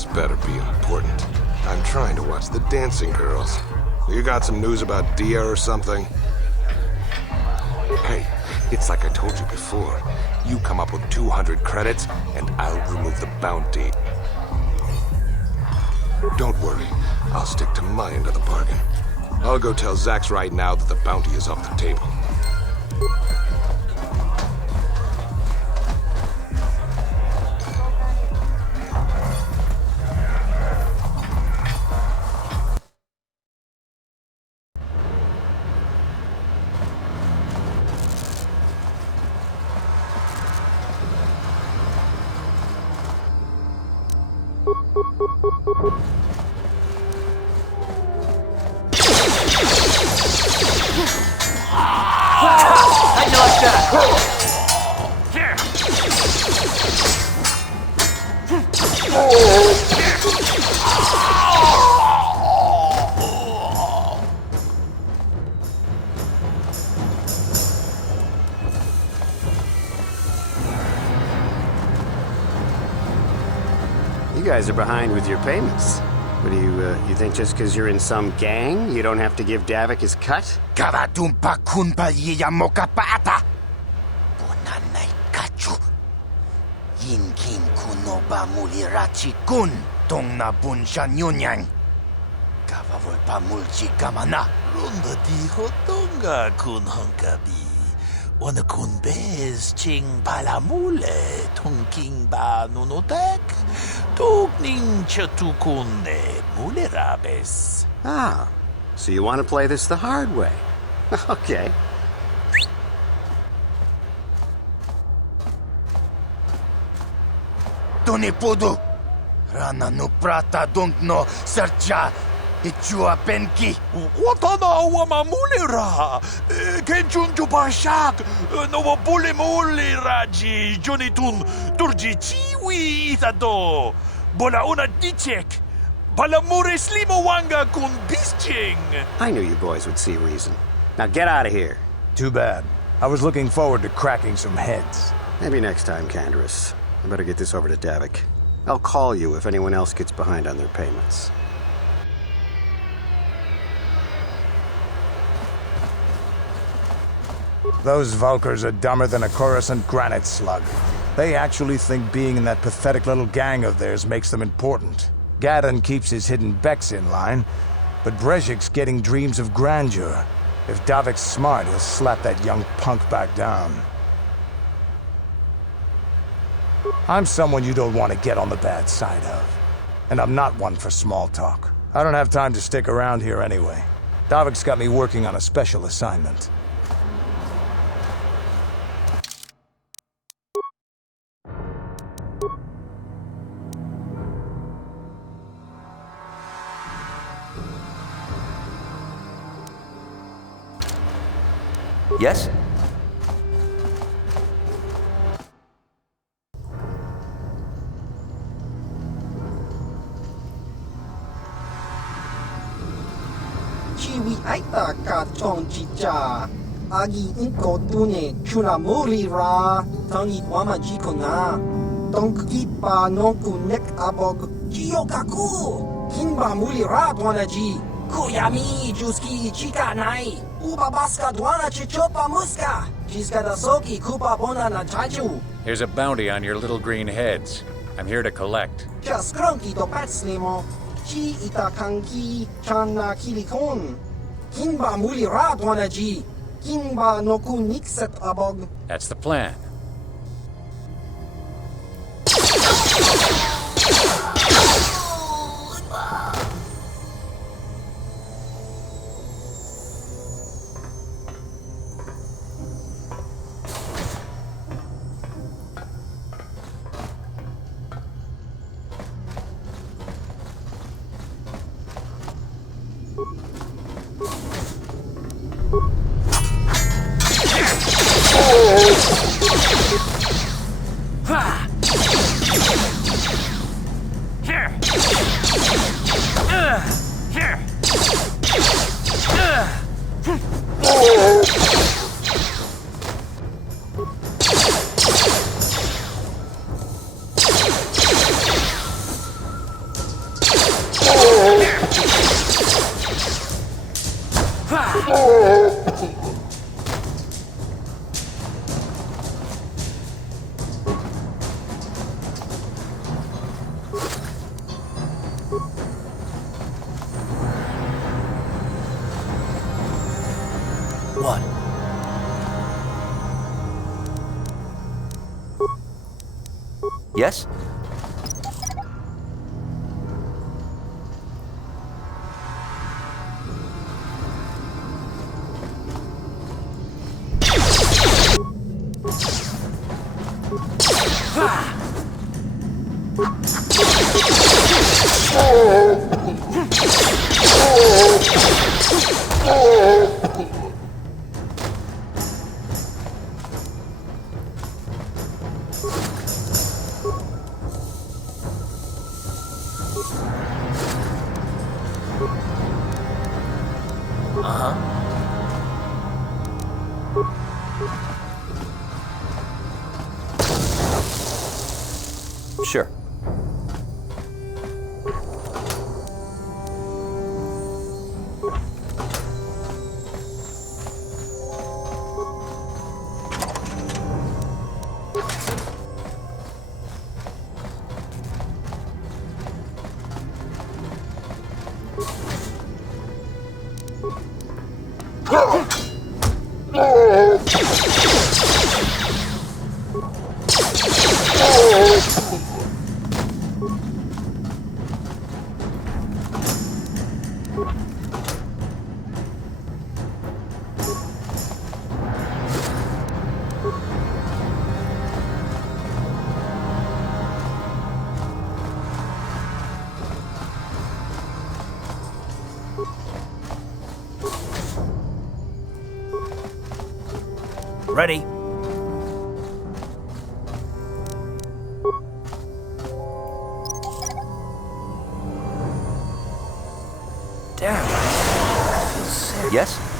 This better be important. I'm trying to watch the dancing girls. You got some news about Dia or something? Hey, it's like I told you before. You come up with 200 credits, and I'll remove the bounty. Don't worry, I'll stick to my end of the bargain. I'll go tell Zax right now that the bounty is off the table. How'd you like that? You guys are behind with your payments. What do you think just because you're in some gang, you don't have to give Davik his cut? Kavatumpa kunpa yiyamokapata! Bonanay kachu! Yinkin kunoba mulirachi kun tong na bunshan yunyang. Kavavulpa mulchi kamana. Runda dijo tonga kun honkabi. Wana kun bez ching palamule tongking ba nunotek. Tugning chatukunde mulerabes. Ah, so you want to play this the hard way. Okay. Tunipudu! Rana no prata no sercha! Ichua penki! Watana wamamulera! Kenchunju bashak! No bulimuli raji junitun turji chiwi itado! Bola una dichek! Balamure slimo wanga kun bisching! I knew you boys would see reason. Now get out of here. Too bad. I was looking forward to cracking some heads. Maybe next time, Canderous. I better get this over to Davik. I'll call you if anyone else gets behind on their payments. Those Vulkars are dumber than a Coruscant granite slug. They actually think being in that pathetic little gang of theirs makes them important. Gadon keeps his hidden Becks in line, but Brezhik's getting dreams of grandeur. If Davik's smart, he'll slap that young punk back down. I'm someone you don't want to get on the bad side of. And I'm not one for small talk. I don't have time to stick around here anyway. Davik's got me working on a special assignment. Yes? Chiwi aita ka chong chicha. Agi inko tune chunamuri ra. Tangi wama jikona. Donki pa nonku nek abog. Jiyokaku. Kinba muli ra dwanaji. Kuyami juski chika nai. Uba baska dwana chichopa muska. Jiska da soki kupa bona na chachu. Here's a bounty on your little green heads. I'm here to collect. Just cronky to patslimo. Chi itakanki chana kilikon. Kinba muli ra dwanaji. Kinba noku nikset abog. That's the plan. What? Yes? Sure. Ready. Damn. I feel sick. Yes?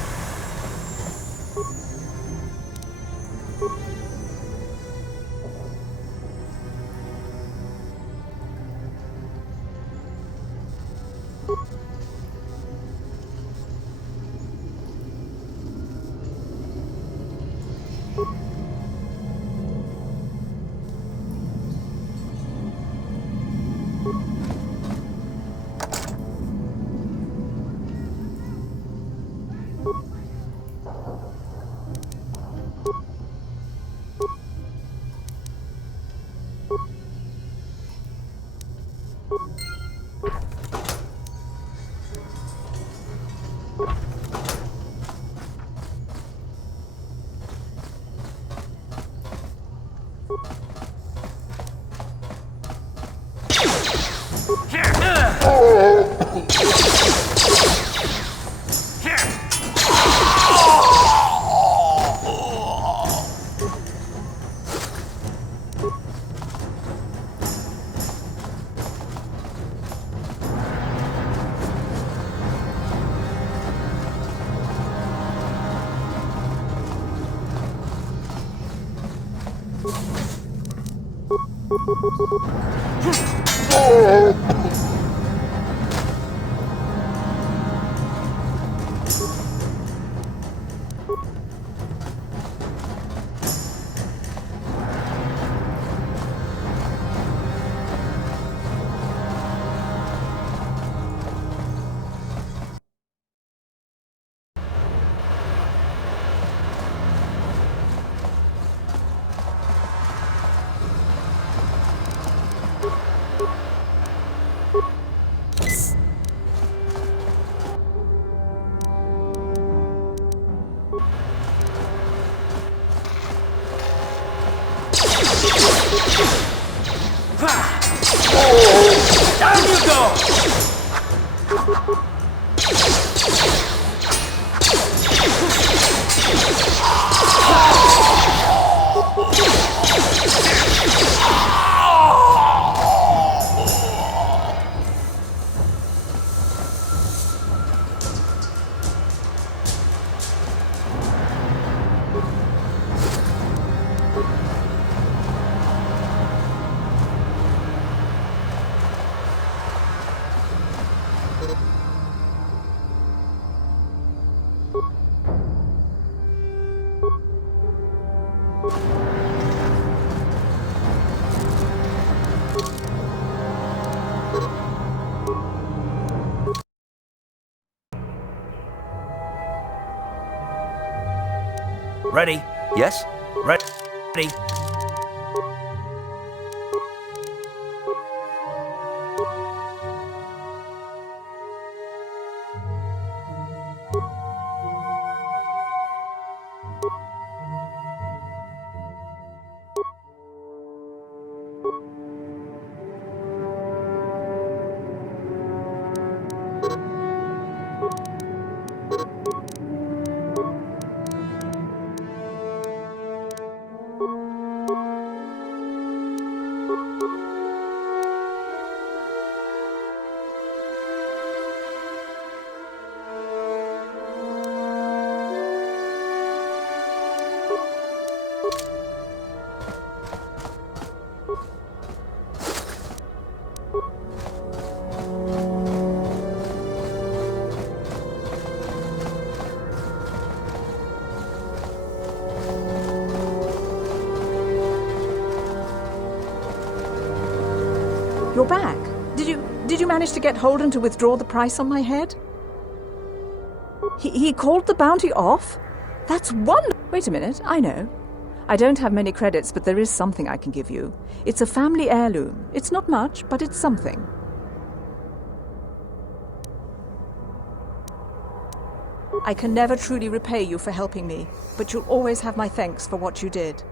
Ready? Yes? Ready? You're back. Did you manage to get Holden to withdraw the price on my head? He called the bounty off? That's wonderful. Wait a minute, I know. I don't have many credits, but there is something I can give you. It's a family heirloom. It's not much, but it's something. I can never truly repay you for helping me, but you'll always have my thanks for what you did.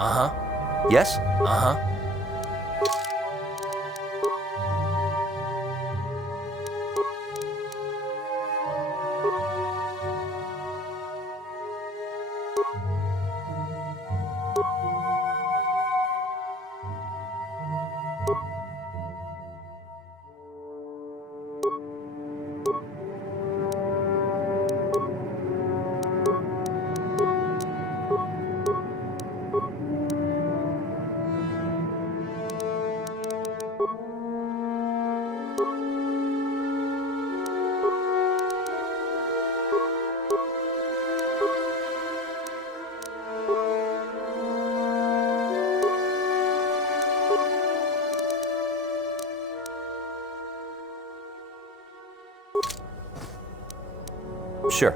Uh-huh. Yes? Uh-huh. Sure.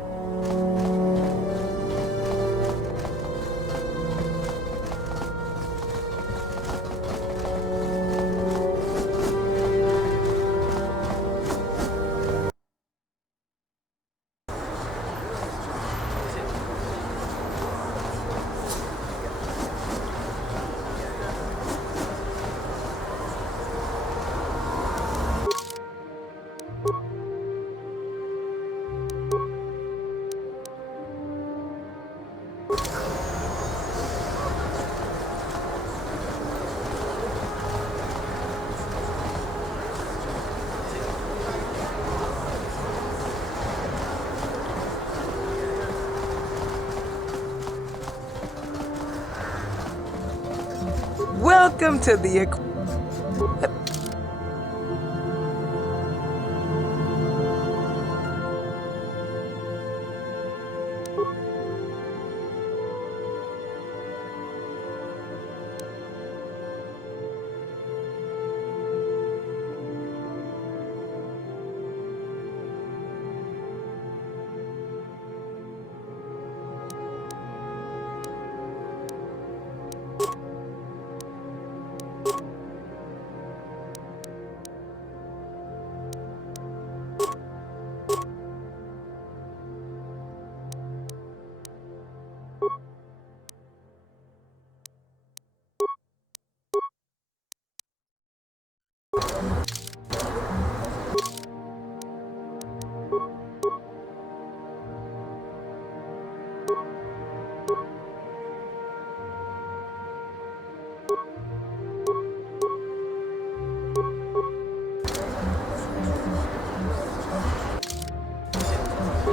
Welcome to the...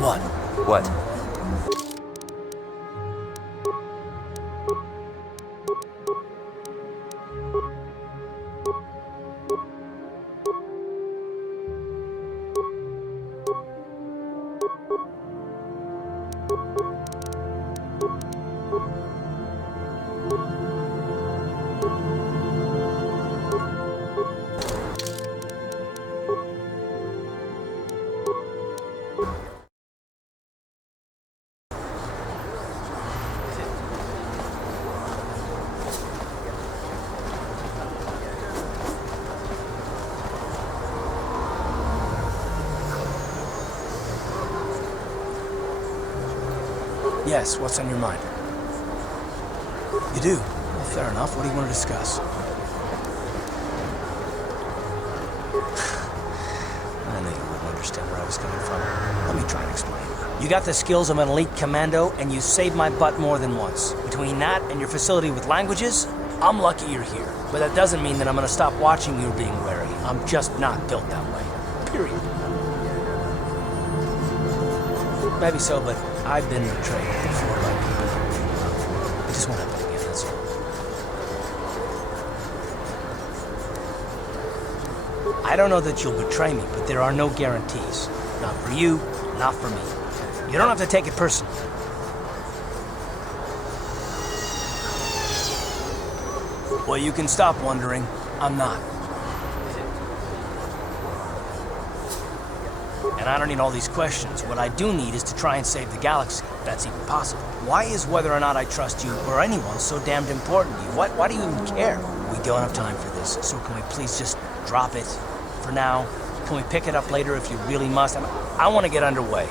What? What? Yes, what's on your mind? You do? Well, fair enough. What do you want to discuss? I knew you wouldn't understand where I was coming from. Let me try and explain. You got the skills of an elite commando, and you saved my butt more than once. Between that and your facility with languages, I'm lucky you're here. But that doesn't mean that I'm gonna stop watching you being wary. I'm just not built that way. Period. Maybe so, but I've been betrayed before by people. It just won't happen again, that's all. I don't know that you'll betray me, but there are no guarantees. Not for you, not for me. You don't have to take it personally. Well, you can stop wondering. I'm not. And I don't need all these questions. What I do need is to try and save the galaxy, if that's even possible. Why is whether or not I trust you or anyone so damned important to you? Why do you even care? We don't have time for this, so can we please just drop it for now? Can we pick it up later if you really must? I want to get underway.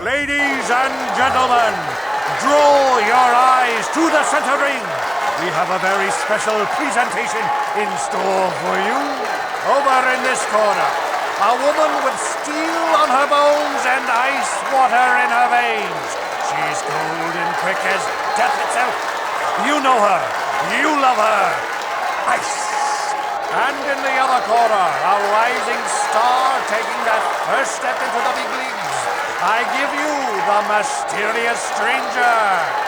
Ladies and gentlemen, draw your eyes to the center ring. We have a very special presentation in store for you. Over in this corner, a woman with steel on her bones and ice water in her veins. She's cold and quick as death itself. You know her. You love her. Ice. And in the other corner, a rising star taking that first step into the big leagues. I give you the mysterious stranger.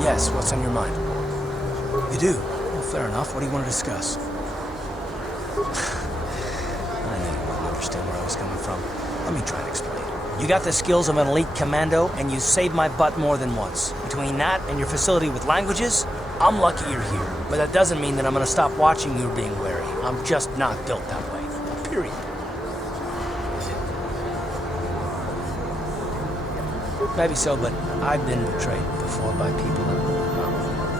Yes, what's on your mind? You do? Well, fair enough. What do you want to discuss? I knew you wouldn't understand where I was coming from. Let me try and explain. You got the skills of an elite commando, and you saved my butt more than once. Between that and your facility with languages, I'm lucky you're here. But that doesn't mean that I'm gonna stop watching you being wary. I'm just not built that way. Period. Maybe so, but I've been betrayed before by people.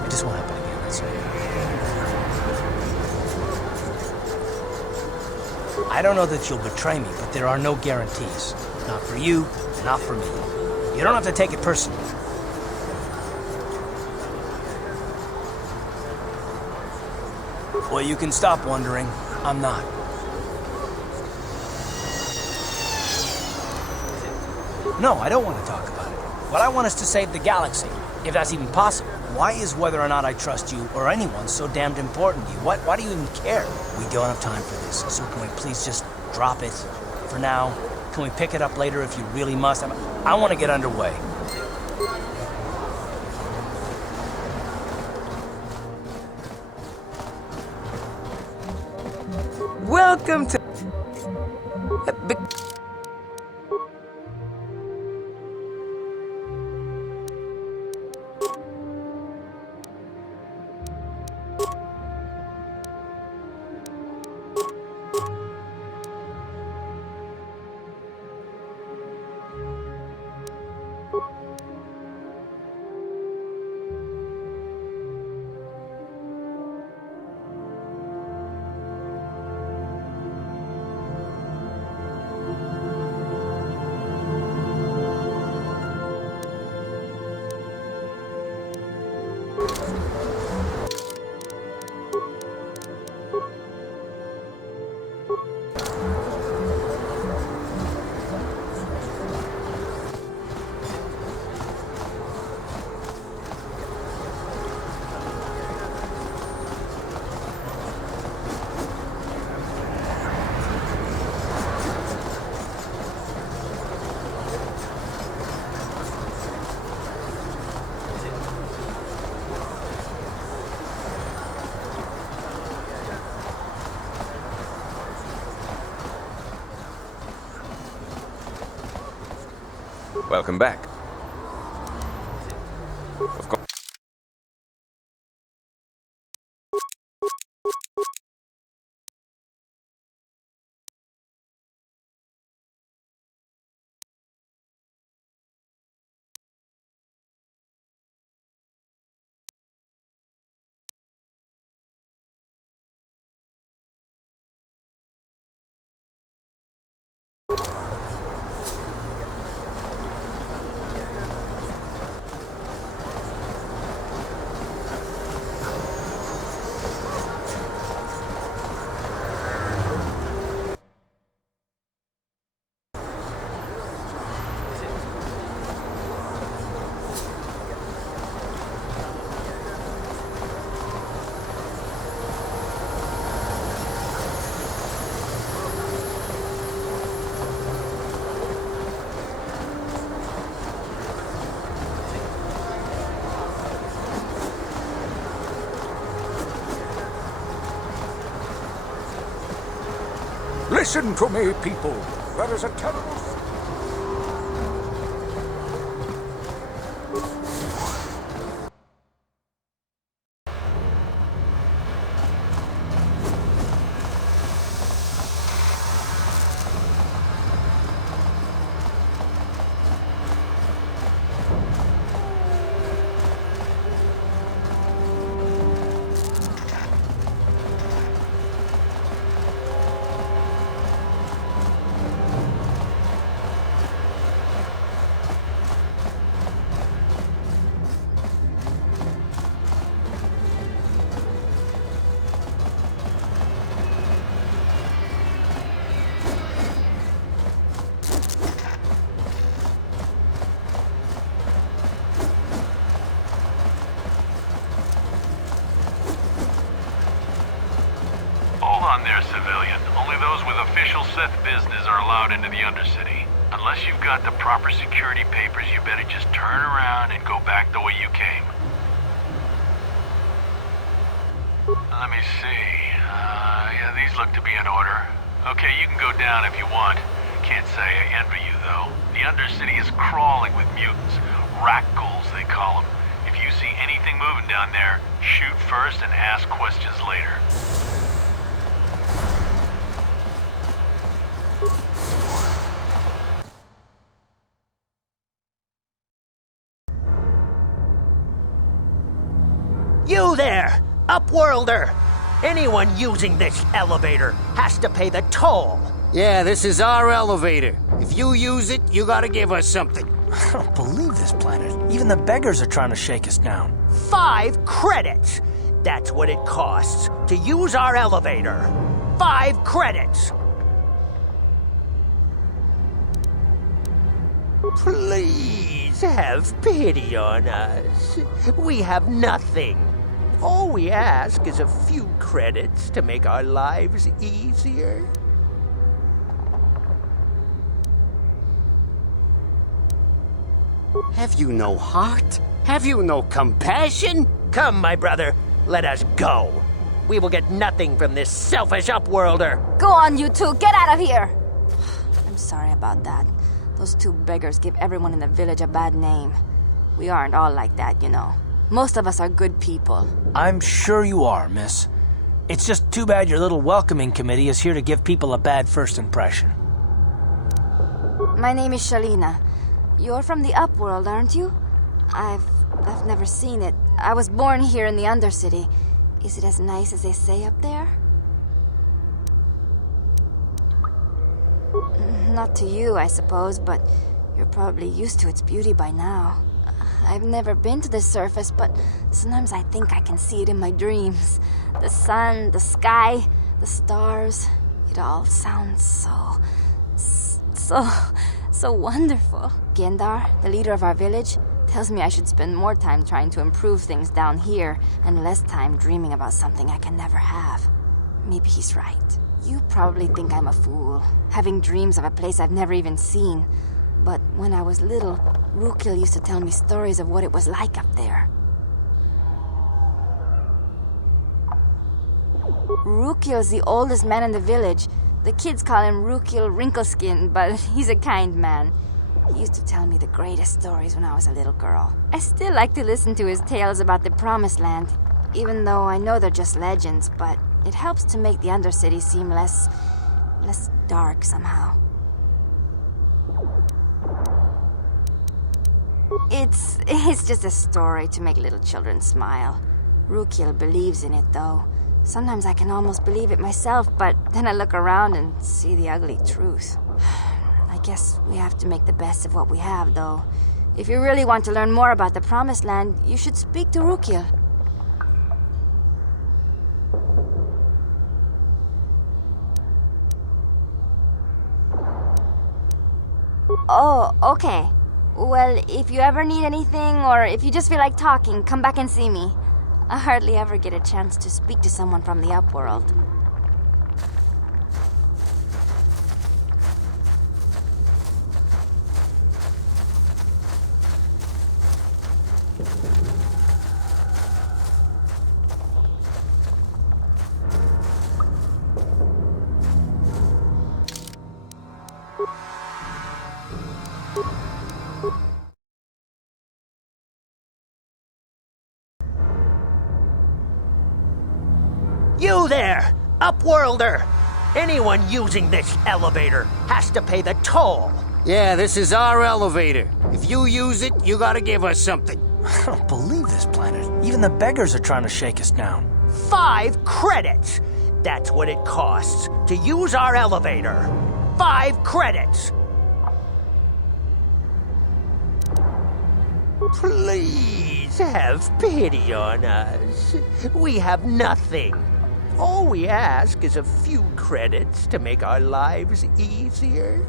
It just won't happen again, that's all. I don't know that you'll betray me, but there are no guarantees. Not for you, not for me. You don't have to take it personally. Well, you can stop wondering. I'm not. No, I don't want to talk about it. What I want is to save the galaxy, if that's even possible. Why is whether or not I trust you or anyone so damned important to you? Why do you even care? We don't have time for this, so can we please just drop it for now? Can we pick it up later if you really must? I want to get underway. Welcome to... Welcome back. Of course. Listen to me, people. There is a terrible... Hold on there, civilian. Only those with official Seth business are allowed into the Undercity. Unless you've got the proper security papers, you better just turn around and go back the way you came. Let me see. Yeah, these look to be in order. Okay, you can go down if you want. Can't say I envy you, though. The Undercity is crawling with mutants. Rat-ghouls, they call them. If you see anything moving down there, shoot first and ask questions later. You there, Upworlder! Anyone using this elevator has to pay the toll. Yeah, this is our elevator. If you use it, you gotta give us something. I don't believe this planet. Even the beggars are trying to shake us down. 5 credits. That's what it costs to use our elevator. 5 credits. Please have pity on us. We have nothing. All we ask is a few credits to make our lives easier. Have you no heart? Have you no compassion? Come, my brother, let us go. We will get nothing from this selfish upworlder. Go on, you two, get out of here! I'm sorry about that. Those 2 beggars give everyone in the village a bad name. We aren't all like that, you know. Most of us are good people. I'm sure you are, miss. It's just too bad your little welcoming committee is here to give people a bad first impression. My name is Shalina. You're from the Upworld, aren't you? I've never seen it. I was born here in the Undercity. Is it as nice as they say up there? Not to you, I suppose, but you're probably used to its beauty by now. I've never been to the surface, but sometimes I think I can see it in my dreams. The sun, the sky, the stars. It all sounds so wonderful. Gendar, the leader of our village, tells me I should spend more time trying to improve things down here and less time dreaming about something I can never have. Maybe he's right. You probably think I'm a fool, having dreams of a place I've never even seen. But when I was little, Rukil used to tell me stories of what it was like up there. Rukil's the oldest man in the village. The kids call him Rukil Wrinkleskin, but he's a kind man. He used to tell me the greatest stories when I was a little girl. I still like to listen to his tales about the Promised Land, even though I know they're just legends, but it helps to make the Undercity seem less dark somehow. It's just a story to make little children smile. Rukil believes in it, though. Sometimes I can almost believe it myself, but then I look around and see the ugly truth. I guess we have to make the best of what we have, though. If you really want to learn more about the Promised Land, you should speak to Rukil. Oh, okay. Well, if you ever need anything, or if you just feel like talking, come back and see me. I hardly ever get a chance to speak to someone from the Upworld. You there, Upworlder! Anyone using this elevator has to pay the toll. Yeah, this is our elevator. If you use it, you gotta give us something. I don't believe this planet. Even the beggars are trying to shake us down. 5 credits. That's what it costs to use our elevator. 5 credits. Please have pity on us. We have nothing. All we ask is a few credits to make our lives easier.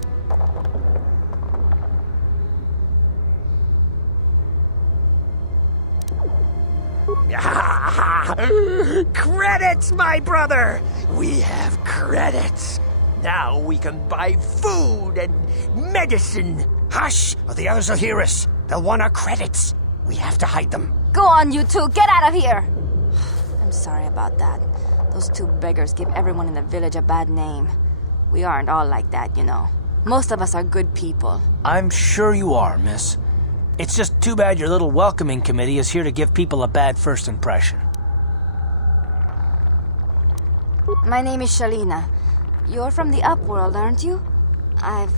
Credits, my brother! We have credits. Now we can buy food and medicine. Hush, or the others will hear us. They'll want our credits. We have to hide them. Go on, you two, get out of here! I'm sorry about that. Those 2 beggars give everyone in the village a bad name. We aren't all like that, you know. Most of us are good people. I'm sure you are, miss. It's just too bad your little welcoming committee is here to give people a bad first impression. My name is Shalina. You're from the Upworld, aren't you? I've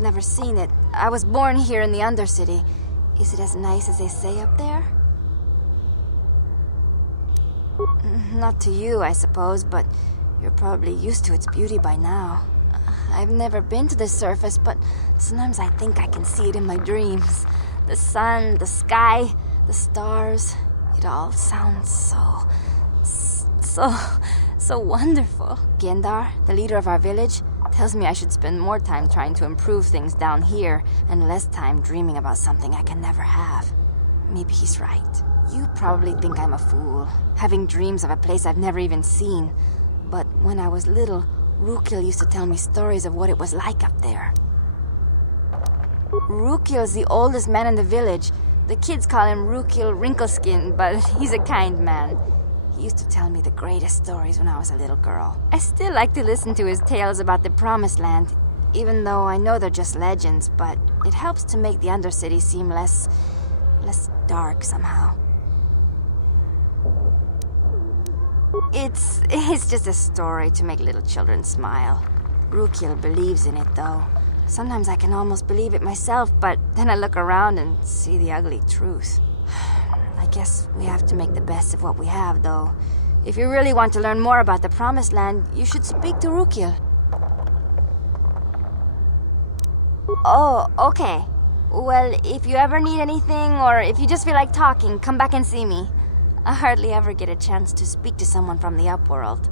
never seen it. I was born here in the Undercity. Is it as nice as they say up there? Not to you, I suppose, but you're probably used to its beauty by now. I've never been to the surface, but sometimes I think I can see it in my dreams. The sun, the sky, the stars. It all sounds so wonderful. Gendar, the leader of our village, tells me I should spend more time trying to improve things down here and less time dreaming about something I can never have. Maybe he's right. You probably think I'm a fool, having dreams of a place I've never even seen. But when I was little, Rukil used to tell me stories of what it was like up there. Rukil's the oldest man in the village. The kids call him Rukil Wrinkleskin, but he's a kind man. He used to tell me the greatest stories when I was a little girl. I still like to listen to his tales about the Promised Land, even though I know they're just legends, but it helps to make the Undercity seem less dark somehow. It's just a story to make little children smile. Rukil believes in it, though. Sometimes I can almost believe it myself, but then I look around and see the ugly truth. I guess we have to make the best of what we have, though. If you really want to learn more about the Promised Land, you should speak to Rukil. Oh, okay. Well, if you ever need anything, or if you just feel like talking, come back and see me. I hardly ever get a chance to speak to someone from the Upworld.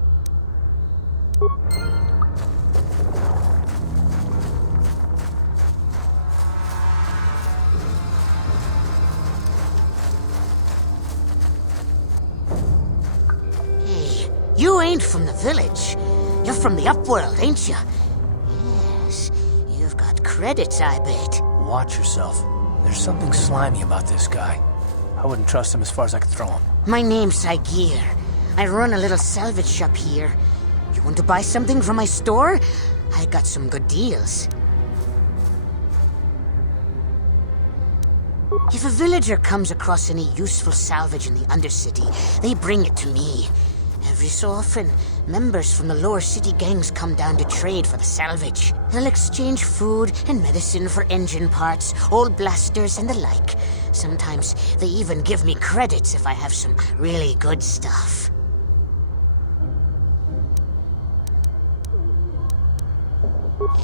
Hey, you ain't from the village. You're from the Upworld, ain't you? Yes, you've got credits, I bet. Watch yourself. There's something slimy about this guy. I wouldn't trust him as far as I could throw him. My name's Saigir. I run a little salvage shop here. You want to buy something from my store? I got some good deals. If a villager comes across any useful salvage in the Undercity, they bring it to me. Every so often, members from the lower city gangs come down to trade for the salvage. They'll exchange food and medicine for engine parts, old blasters, and the like. Sometimes they even give me credits if I have some really good stuff.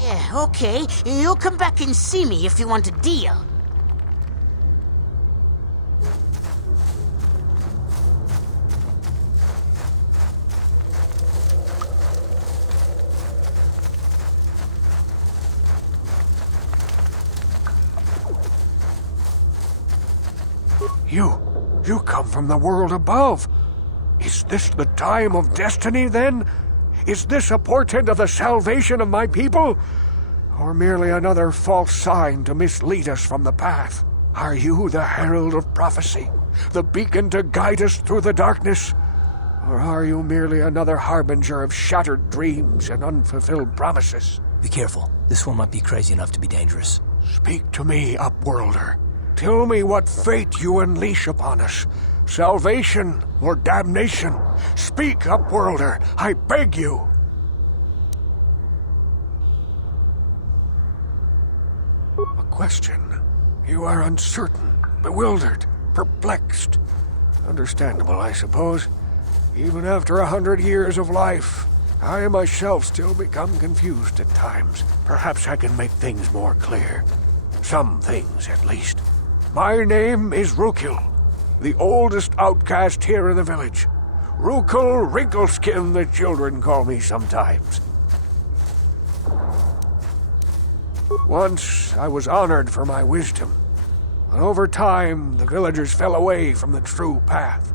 Yeah, okay. You'll come back and see me if you want a deal. You come from the world above. Is this the time of destiny, then? Is this a portent of the salvation of my people? Or merely another false sign to mislead us from the path? Are you the herald of prophecy, the beacon to guide us through the darkness? Or are you merely another harbinger of shattered dreams and unfulfilled promises? Be careful. This one might be crazy enough to be dangerous. Speak to me, Upworlder. Tell me what fate you unleash upon us. Salvation or damnation? Speak, Upworlder, I beg you. A question. You are uncertain, bewildered, perplexed. Understandable, I suppose. Even after 100 years of life, I myself still become confused at times. Perhaps I can make things more clear. Some things, at least. My name is Rukil, the oldest outcast here in the village. Rukil Wrinkleskin, the children call me sometimes. Once I was honored for my wisdom, but over time the villagers fell away from the true path.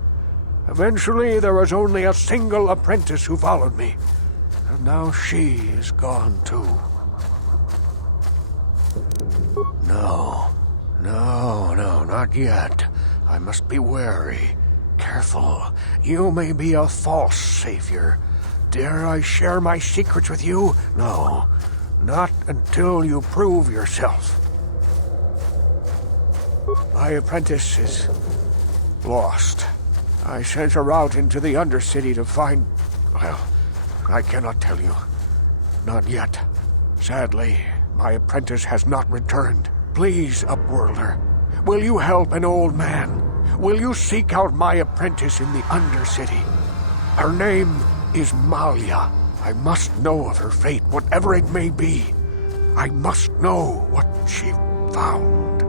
Eventually there was only a single apprentice who followed me, and now she is gone too. No, not yet. I must be wary. Careful. You may be a false savior. Dare I share my secrets with you? No. Not until you prove yourself. My apprentice is lost. I sent her out into the Undercity to find... Well, I cannot tell you. Not yet. Sadly, my apprentice has not returned. Please, Upworlder, will you help an old man? Will you seek out my apprentice in the Undercity? Her name is Malia. I must know of her fate, whatever it may be. I must know what she found.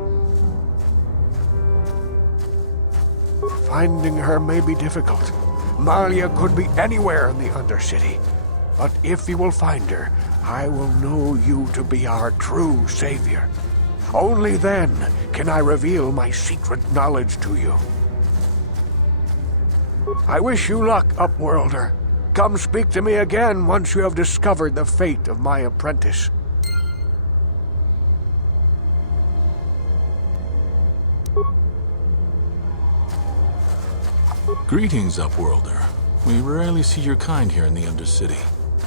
Finding her may be difficult. Malia could be anywhere in the Undercity. But if you will find her, I will know you to be our true savior. Only then can I reveal my secret knowledge to you. I wish you luck, Upworlder. Come speak to me again once you have discovered the fate of my apprentice. Greetings, Upworlder. We rarely see your kind here in the Undercity.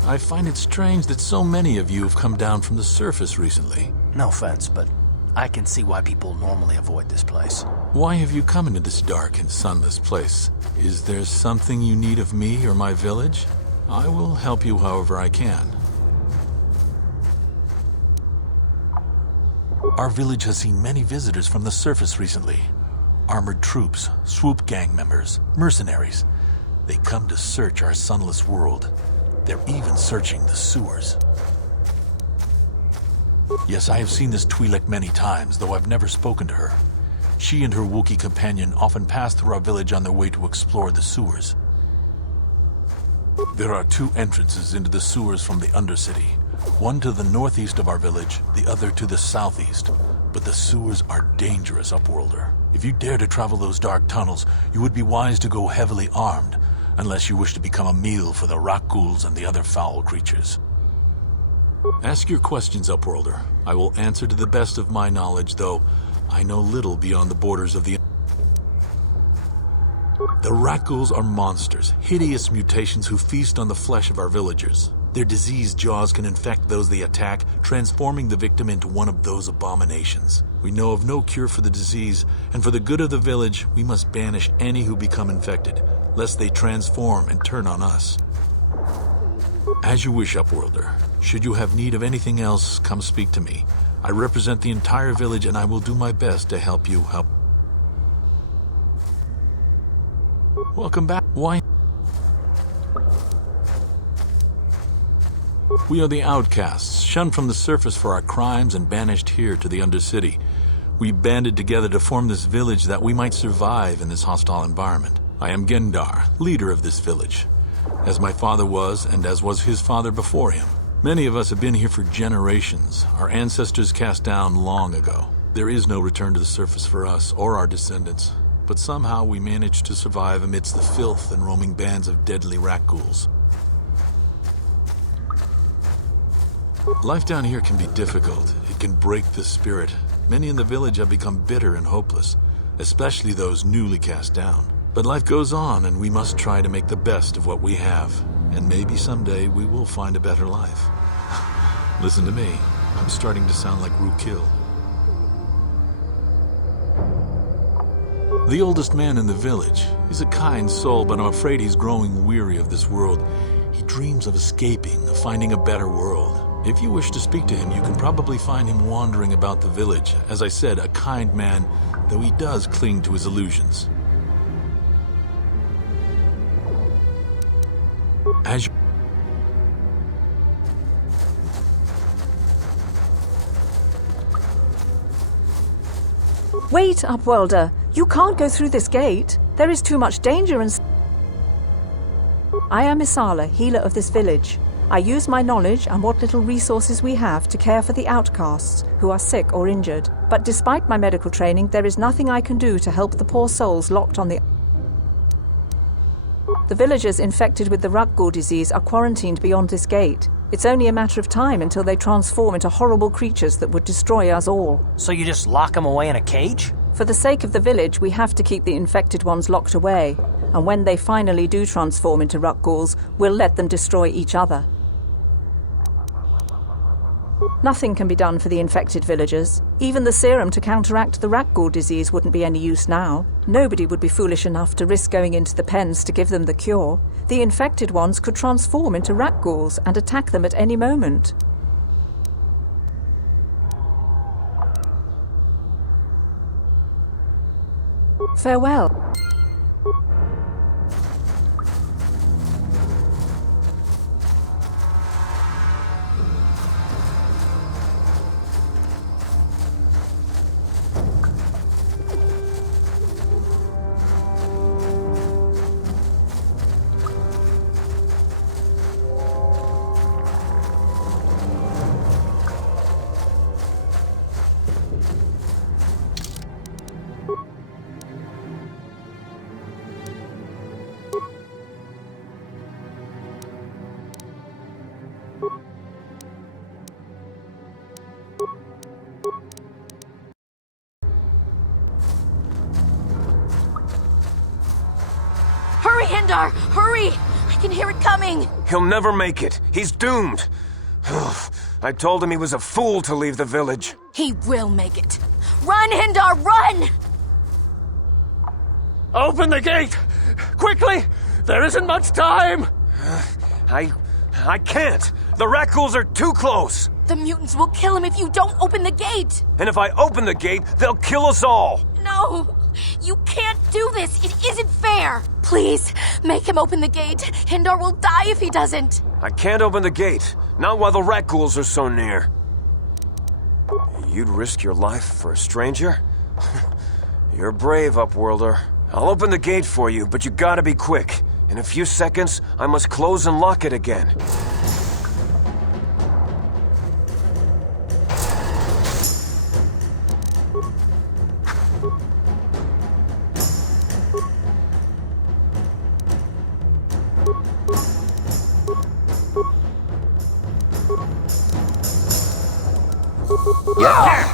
I find it strange that so many of you have come down from the surface recently. No offense, but I can see why people normally avoid this place. Why have you come into this dark and sunless place? Is there something you need of me or my village? I will help you however I can. Our village has seen many visitors from the surface recently. Armored troops, swoop gang members, mercenaries. They come to search our sunless world. They're even searching the sewers. Yes, I have seen this Twi'lek many times, though I've never spoken to her. She and her Wookiee companion often pass through our village on their way to explore the sewers. There are two entrances into the sewers from the Undercity. One to the northeast of our village, the other to the southeast. But the sewers are dangerous, Upworlder. If you dare to travel those dark tunnels, you would be wise to go heavily armed, unless you wish to become a meal for the Rakghouls and the other foul creatures. Ask your questions, Upworlder. I will answer to the best of my knowledge, though I know little beyond the borders of the... The Rakghouls are monsters, hideous mutations who feast on the flesh of our villagers. Their diseased jaws can infect those they attack, transforming the victim into one of those abominations. We know of no cure for the disease, and for the good of the village, we must banish any who become infected, lest they transform and turn on us. As you wish, Upworlder. Should you have need of anything else, come speak to me. I represent the entire village, and I will do my best to help you help. Welcome back. Why? We are the outcasts, shunned from the surface for our crimes and banished here to the Undercity. We banded together to form this village that we might survive in this hostile environment. I am Gendar, leader of this village, as my father was and as was his father before him. Many of us have been here for generations, our ancestors cast down long ago. There is no return to the surface for us or our descendants, but somehow we managed to survive amidst the filth and roaming bands of deadly Rakghouls. Life down here can be difficult. It can break the spirit. Many in the village have become bitter and hopeless, especially those newly cast down. But life goes on, and we must try to make the best of what we have. And maybe someday we will find a better life. Listen to me. I'm starting to sound like Rookil. The oldest man in the village. He's a kind soul, but I'm afraid he's growing weary of this world. He dreams of escaping, of finding a better world. If you wish to speak to him, you can probably find him wandering about the village. As I said, a kind man, though he does cling to his illusions. As you... Wait, Upworlder. You can't go through this gate. There is too much danger and... I am Isala, healer of this village. I use my knowledge and what little resources we have to care for the outcasts who are sick or injured. But despite my medical training, there is nothing I can do to help the poor souls locked on the... The villagers infected with the Rakghoul disease are quarantined beyond this gate. It's only a matter of time until they transform into horrible creatures that would destroy us all. So you just lock them away in a cage? For the sake of the village, we have to keep the infected ones locked away. And when they finally do transform into Rakghouls, we'll let them destroy each other. Nothing can be done for the infected villagers. Even the serum to counteract the Rakghoul disease wouldn't be any use now. Nobody would be foolish enough to risk going into the pens to give them the cure. The infected ones could transform into Rakghouls and attack them at any moment. Farewell. Hurry, Hindar! Hurry! I can hear it coming! He'll never make it. He's doomed. I told him he was a fool to leave the village. He will make it. Run, Hindar, run! Open the gate! Quickly! There isn't much time! I can't! The Rakghouls are too close! The mutants will kill him if you don't open the gate! And if I open the gate, they'll kill us all! No! You can't do this! It isn't fair! Please, make him open the gate. Hindar will die if he doesn't! I can't open the gate. Not while the Rakghouls are so near. You'd risk your life for a stranger? You're brave, Upworlder. I'll open the gate for you, but you gotta be quick. In a few seconds, I must close and lock it again. Yeah!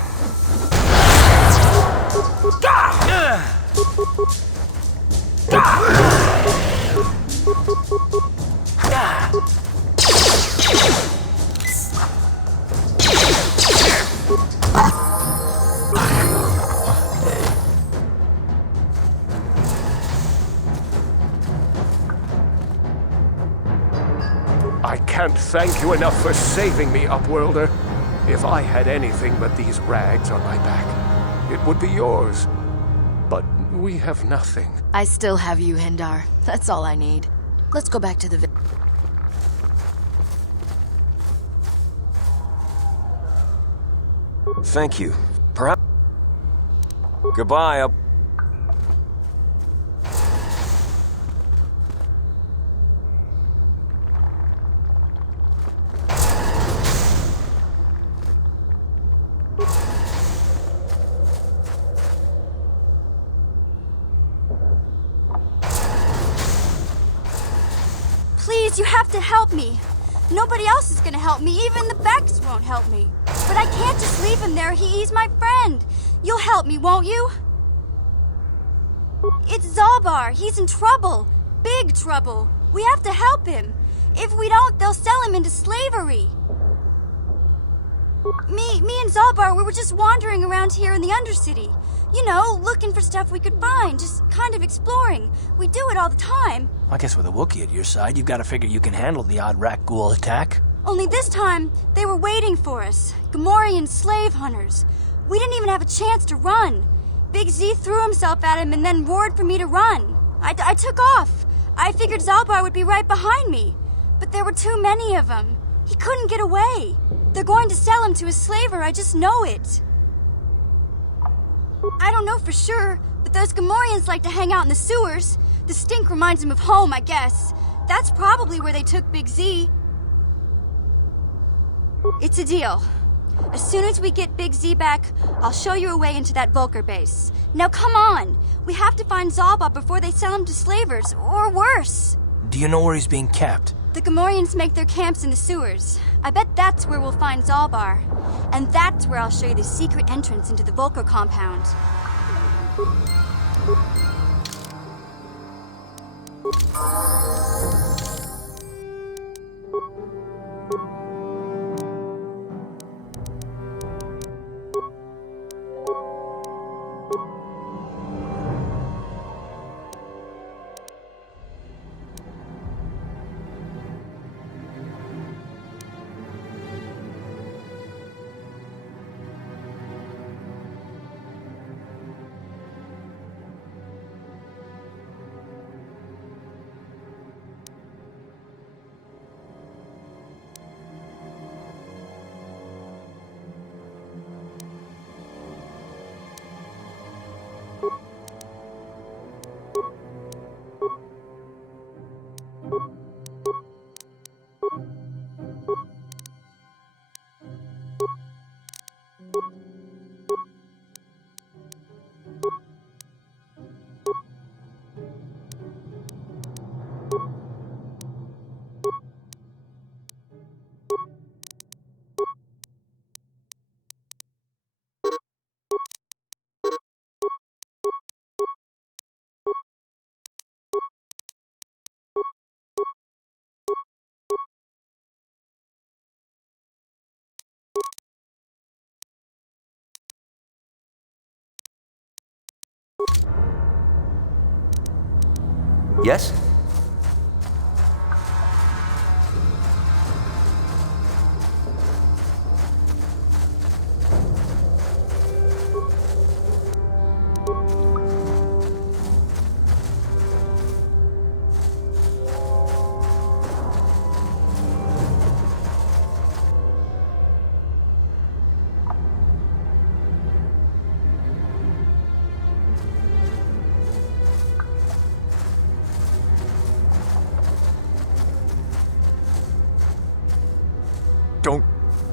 I can't thank you enough for saving me, Upworlder. If I had anything but these rags on my back, it would be yours. But we have nothing. I still have you, Hindar. That's all I need. Let's go back to the Thank you. Perhaps... Goodbye, Up... Please, you have to help me. Nobody else is gonna help me. Even the Becks won't help me. But I can't just leave him there. He's my friend. You'll help me, won't you? It's Zalbar. He's in trouble. Big trouble. We have to help him. If we don't, they'll sell him into slavery. Me and Zalbar, we were just wandering around here in the Undercity. You know, looking for stuff we could find, just kind of exploring. We do it all the time. I guess with a Wookiee at your side, you've got to figure you can handle the odd Rakghoul attack. Only this time, they were waiting for us. Gamorrean slave hunters. We didn't even have a chance to run. Big Z threw himself at him and then roared for me to run. I took off. I figured Zalbar would be right behind me. But there were too many of them. He couldn't get away. They're going to sell him to a slaver, I just know it. I don't know for sure, but those Gamorreans like to hang out in the sewers. The stink reminds them of home, I guess. That's probably where they took Big Z. It's a deal. As soon as we get Big Z back, I'll show you a way into that Vulcar base. Now come on! We have to find Zalbar before they sell him to slavers, or worse. Do you know where he's being kept? The Gamorreans make their camps in the sewers. I bet that's where we'll find Zalbar. And that's where I'll show you the secret entrance into the Vulcar compound. Yes?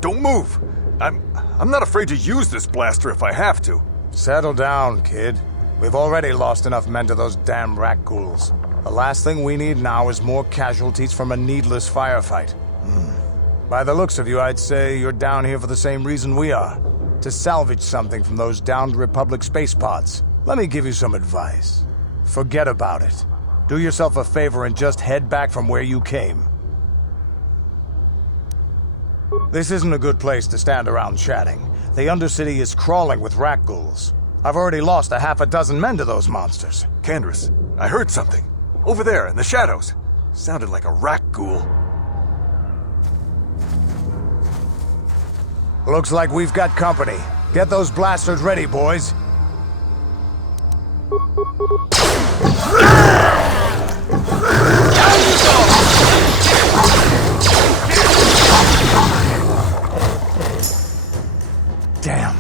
Don't move! I'm not afraid to use this blaster if I have to. Settle down, kid. We've already lost enough men to those damn rat ghouls. The last thing we need now is more casualties from a needless firefight. By the looks of you, I'd say you're down here for the same reason we are. To salvage something from those downed Republic space pods. Let me give you some advice. Forget about it. Do yourself a favor and just head back from where you came. This isn't a good place to stand around chatting. The Undercity is crawling with rat ghouls. I've already lost a half a dozen men to those monsters. Candace, I heard something. Over there, in the shadows. Sounded like a rat ghoul. Looks like we've got company. Get those blasters ready, boys. Damn.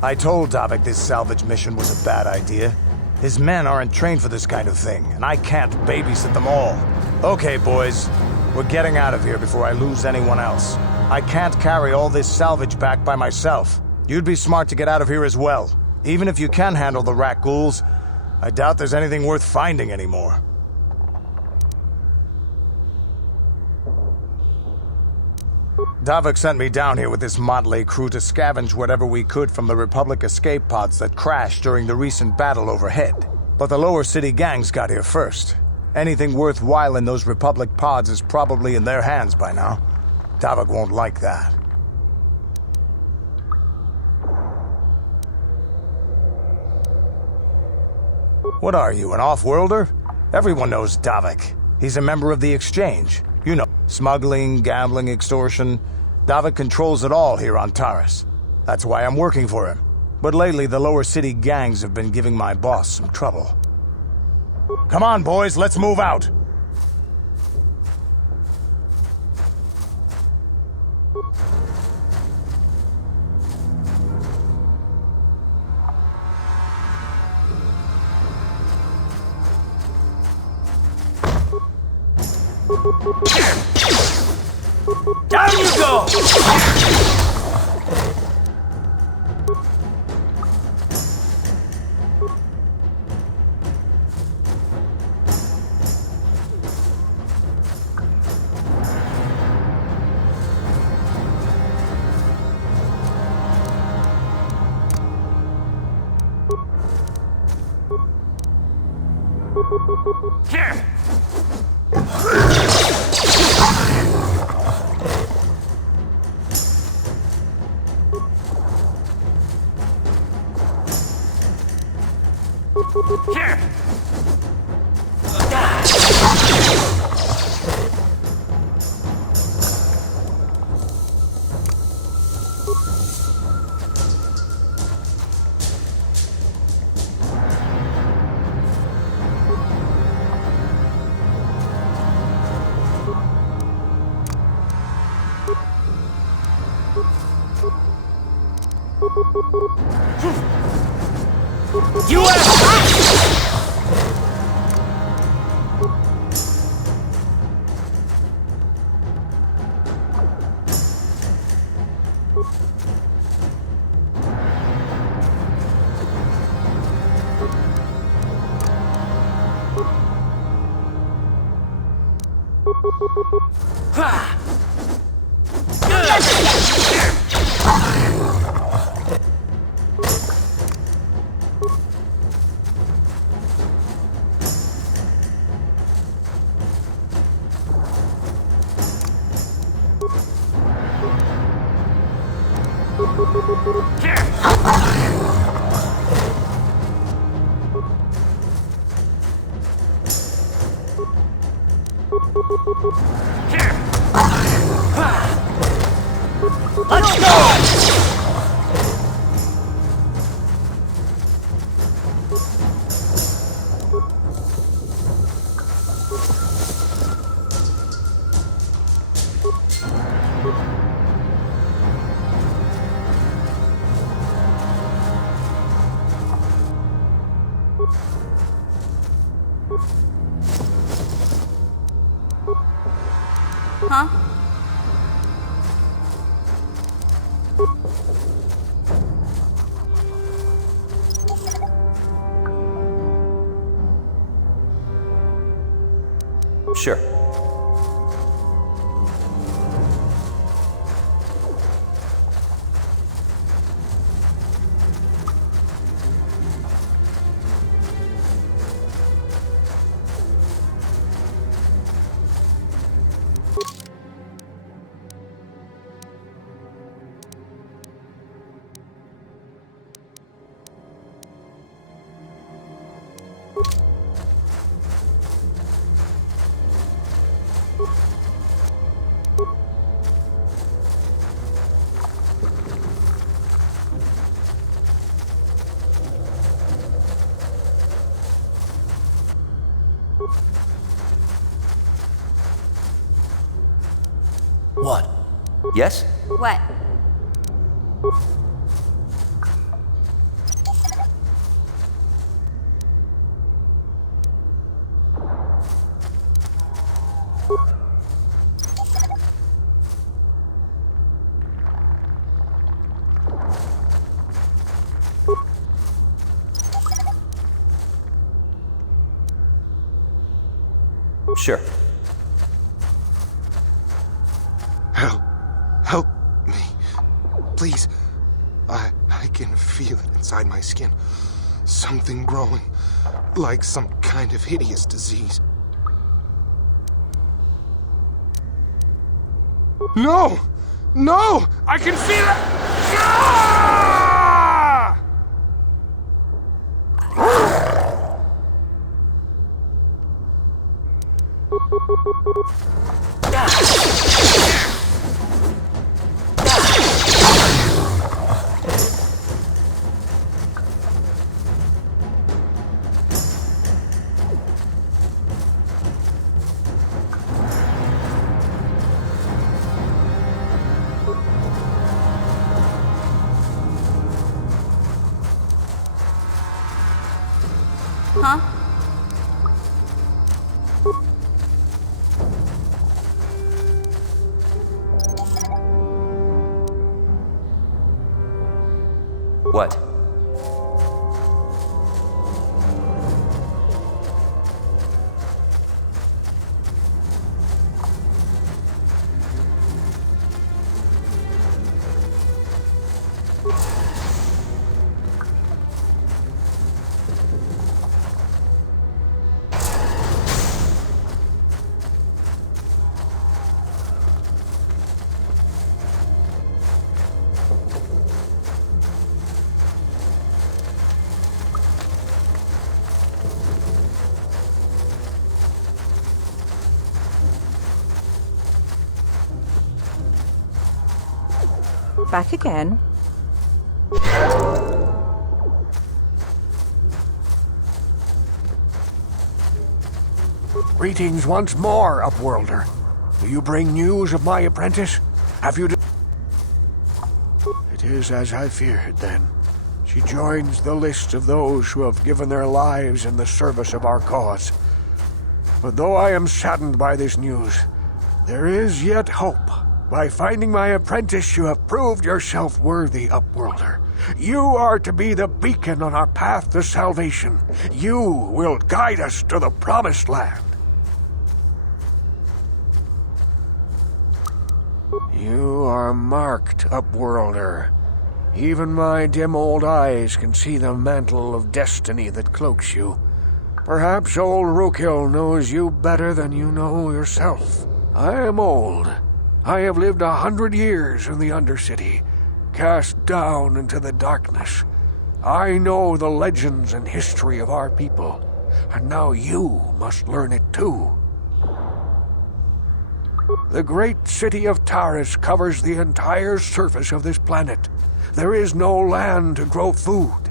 I told Davik this salvage mission was a bad idea. His men aren't trained for this kind of thing, and I can't babysit them all. Okay, boys. We're getting out of here before I lose anyone else. I can't carry all this salvage back by myself. You'd be smart to get out of here as well. Even if you can handle the rat ghouls, I doubt there's anything worth finding anymore. Davik sent me down here with this motley crew to scavenge whatever we could from the Republic escape pods that crashed during the recent battle overhead. But the lower city gangs got here first. Anything worthwhile in those Republic pods is probably in their hands by now. Davik won't like that. What are you, an off-worlder? Everyone knows Davik. He's a member of the Exchange. You know, smuggling, gambling, extortion. Davik controls it all here on Taris. That's why I'm working for him. But lately, the lower city gangs have been giving my boss some trouble. Come on, boys, let's move out! Down you go! Let's go! Huh? Sure. What? Yes? What? Sure. Help me. Please. I can feel it inside my skin. Something growing. Like some kind of hideous disease. No! No! I can feel it! Ah! Huh? What? Back again. Greetings once more, Upworlder. Do you bring news of my apprentice? Have you... It is as I feared, then. She joins the list of those who have given their lives in the service of our cause. But though I am saddened by this news, there is yet hope. By finding my apprentice, you have proved yourself worthy, Upworlder. You are to be the beacon on our path to salvation. You will guide us to the promised land. You are marked, Upworlder. Even my dim old eyes can see the mantle of destiny that cloaks you. Perhaps old Rookhill knows you better than you know yourself. I am old. I have lived 100 years in the Undercity, cast down into the darkness. I know the legends and history of our people, and now you must learn it too. The great city of Taris covers the entire surface of this planet. There is no land to grow food.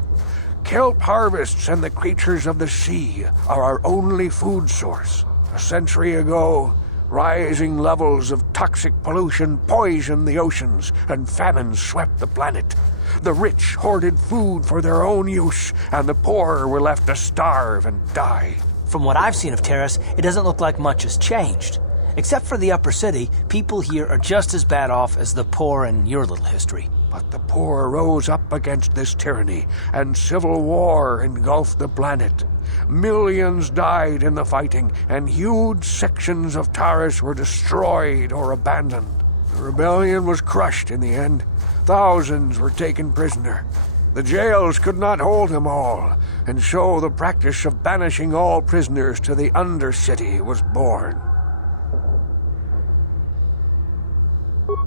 Kelp harvests and the creatures of the sea are our only food source. A century ago, rising levels of toxic pollution poisoned the oceans, and famine swept the planet. The rich hoarded food for their own use, and the poor were left to starve and die. From what I've seen of Terrace, it doesn't look like much has changed. Except for the upper city, people here are just as bad off as the poor in your little history. But the poor rose up against this tyranny, and civil war engulfed the planet. Millions died in the fighting, and huge sections of Taris were destroyed or abandoned. The rebellion was crushed in the end. Thousands were taken prisoner. The jails could not hold them all, and so the practice of banishing all prisoners to the Undercity was born.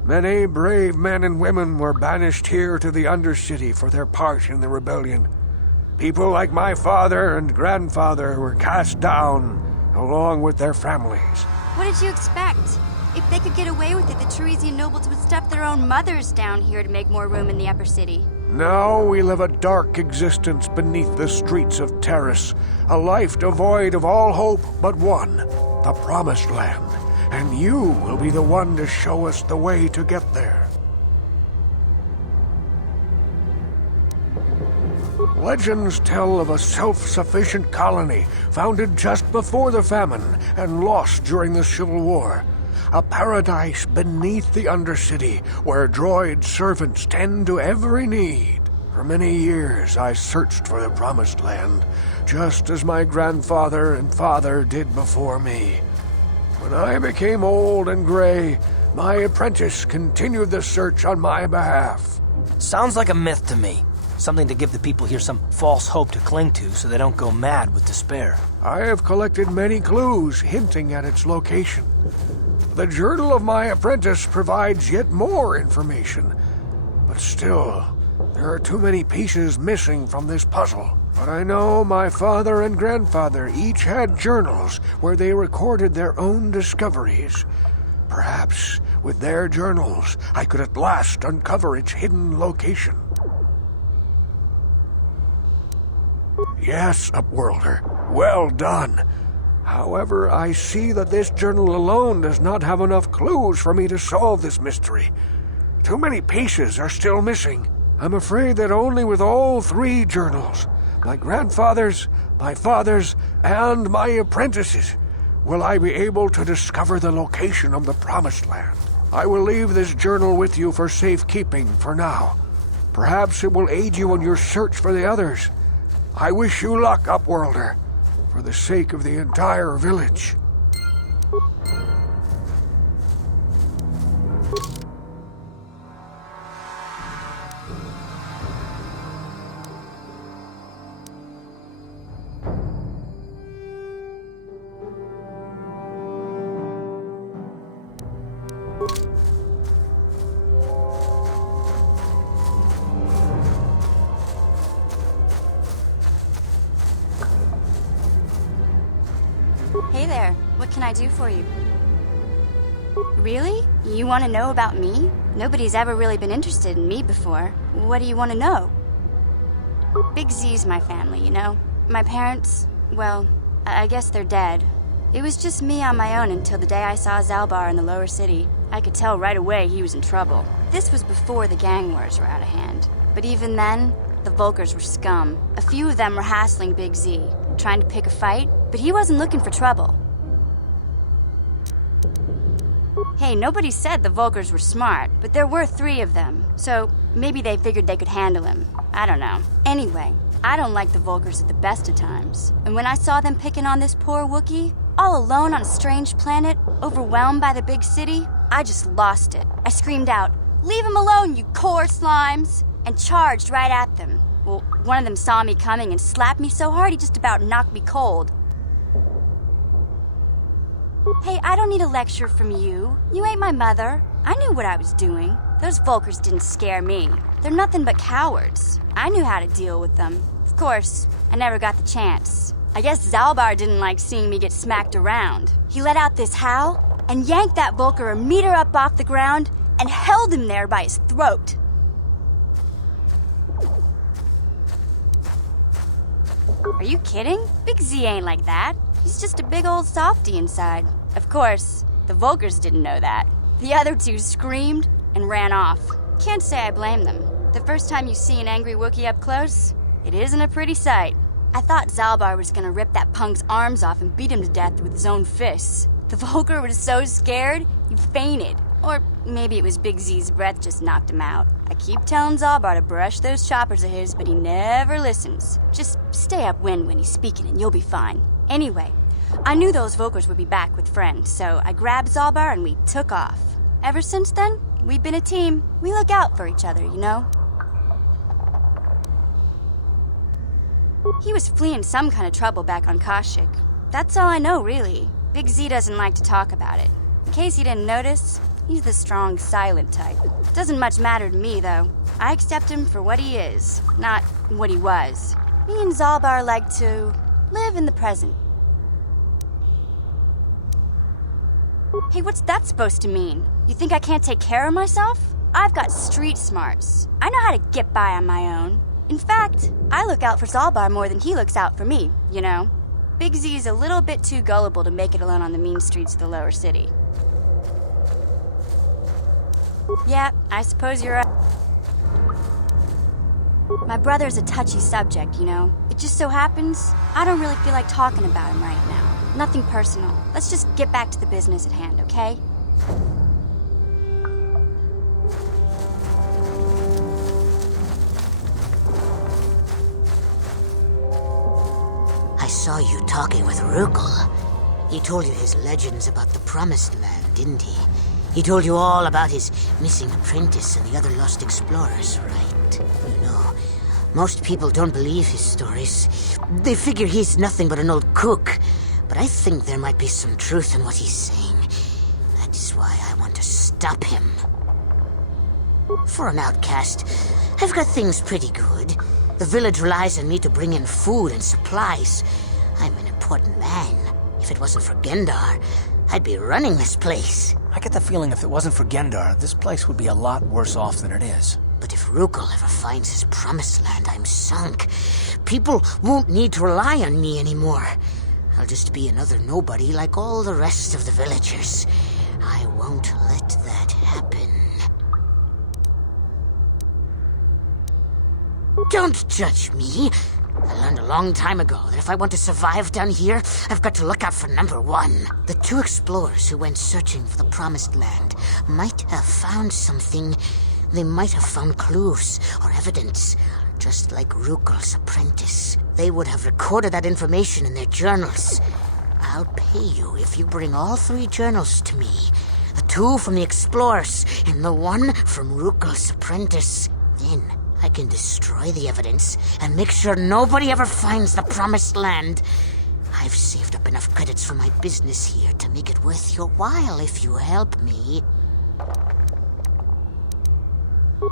Many brave men and women were banished here to the Undercity for their part in the rebellion. People like my father and grandfather were cast down, along with their families. What did you expect? If they could get away with it, the Teresian nobles would stuff their own mothers down here to make more room in the upper city. Now we live a dark existence beneath the streets of Taris, a life devoid of all hope but one, the Promised Land. And you will be the one to show us the way to get there. Legends tell of a self-sufficient colony founded just before the famine and lost during the Civil War. A paradise beneath the Undercity where droid servants tend to every need. For many years I searched for the Promised Land, just as my grandfather and father did before me. When I became old and gray, my apprentice continued the search on my behalf. Sounds like a myth to me. Something to give the people here some false hope to cling to so they don't go mad with despair. I have collected many clues hinting at its location. The journal of my apprentice provides yet more information. But still, there are too many pieces missing from this puzzle. But I know my father and grandfather each had journals where they recorded their own discoveries. Perhaps with their journals, I could at last uncover its hidden location. Yes, Upworlder, well done. However, I see that this journal alone does not have enough clues for me to solve this mystery. Too many pieces are still missing. I'm afraid that only with all three journals, my grandfather's, my father's, and my apprentice's, will I be able to discover the location of the Promised Land. I will leave this journal with you for safekeeping for now. Perhaps it will aid you in your search for the others. I wish you luck, Upworlder, for the sake of the entire village. Hey there, what can I do for you? Really? You want to know about me? Nobody's ever really been interested in me before. What do you want to know? Big Z's my family, you know? My parents, well, I guess they're dead. It was just me on my own until the day I saw Zalbar in the lower city. I could tell right away he was in trouble. This was before the gang wars were out of hand. But even then, the Volkers were scum. A few of them were hassling Big Z, trying to pick a fight, but he wasn't looking for trouble. Hey, nobody said the Volkers were smart, but there were 3 of them, so maybe they figured they could handle him. I don't know. Anyway, I don't like the Volkers at the best of times. And when I saw them picking on this poor Wookiee, all alone on a strange planet, overwhelmed by the big city, I just lost it. I screamed out, "Leave him alone, you core slimes!" and charged right at them. Well, one of them saw me coming and slapped me so hard he just about knocked me cold. Hey, I don't need a lecture from you. You ain't my mother. I knew what I was doing. Those Volkers didn't scare me. They're nothing but cowards. I knew how to deal with them. Of course, I never got the chance. I guess Zalbar didn't like seeing me get smacked around. He let out this howl, and yanked that Volker a meter up off the ground and held him there by his throat. Are you kidding? Big Z ain't like that. He's just a big old softy inside. Of course, the Volkers didn't know that. The other two screamed and ran off. Can't say I blame them. The first time you see an angry Wookiee up close, it isn't a pretty sight. I thought Zalbar was gonna rip that punk's arms off and beat him to death with his own fists. The Volker was so scared, he fainted. Or maybe it was Big Z's breath just knocked him out. I keep telling Zalbar to brush those choppers of his, but he never listens. Just stay upwind when he's speaking and you'll be fine. Anyway, I knew those Volkers would be back with friends, so I grabbed Zalbar and we took off. Ever since then, we've been a team. We look out for each other, you know? He was fleeing some kind of trouble back on Kashyyyk. That's all I know, really. Big Z doesn't like to talk about it. In case you didn't notice, he's the strong, silent type. Doesn't much matter to me, though. I accept him for what he is, not what he was. Me and Zalbar like to live in the present. Hey, what's that supposed to mean? You think I can't take care of myself? I've got street smarts. I know how to get by on my own. In fact, I look out for Zalbar more than he looks out for me, you know? Big Z's a little bit too gullible to make it alone on the mean streets of the lower city. Yeah, I suppose you're right. My brother's a touchy subject, you know? It just so happens, I don't really feel like talking about him right now. Nothing personal. Let's just get back to the business at hand, okay? I saw you talking with Rukel. He told you his legends about the Promised Land, didn't he? He told you all about his missing apprentice and the other lost explorers, right? You know, most people don't believe his stories. They figure he's nothing but an old cook. But I think there might be some truth in what he's saying. That's why I want to stop him. For an outcast, I've got things pretty good. The village relies on me to bring in food and supplies. I'm an important man. If it wasn't for Gendar, I'd be running this place. I get the feeling if it wasn't for Gendar, this place would be a lot worse off than it is. But if Rukel ever finds his Promised Land, I'm sunk. People won't need to rely on me anymore. I'll just be another nobody like all the rest of the villagers. I won't let that happen. Don't judge me. I learned a long time ago that if I want to survive down here, I've got to look out for number one. The two explorers who went searching for the Promised Land might have found something. They might have found clues or evidence, just like Rukel's apprentice. They would have recorded that information in their journals. I'll pay you if you bring all three journals to me. The two from the explorers and the one from Rukel's apprentice. Then I can destroy the evidence and make sure nobody ever finds the Promised Land. I've saved up enough credits for my business here to make it worth your while if you help me.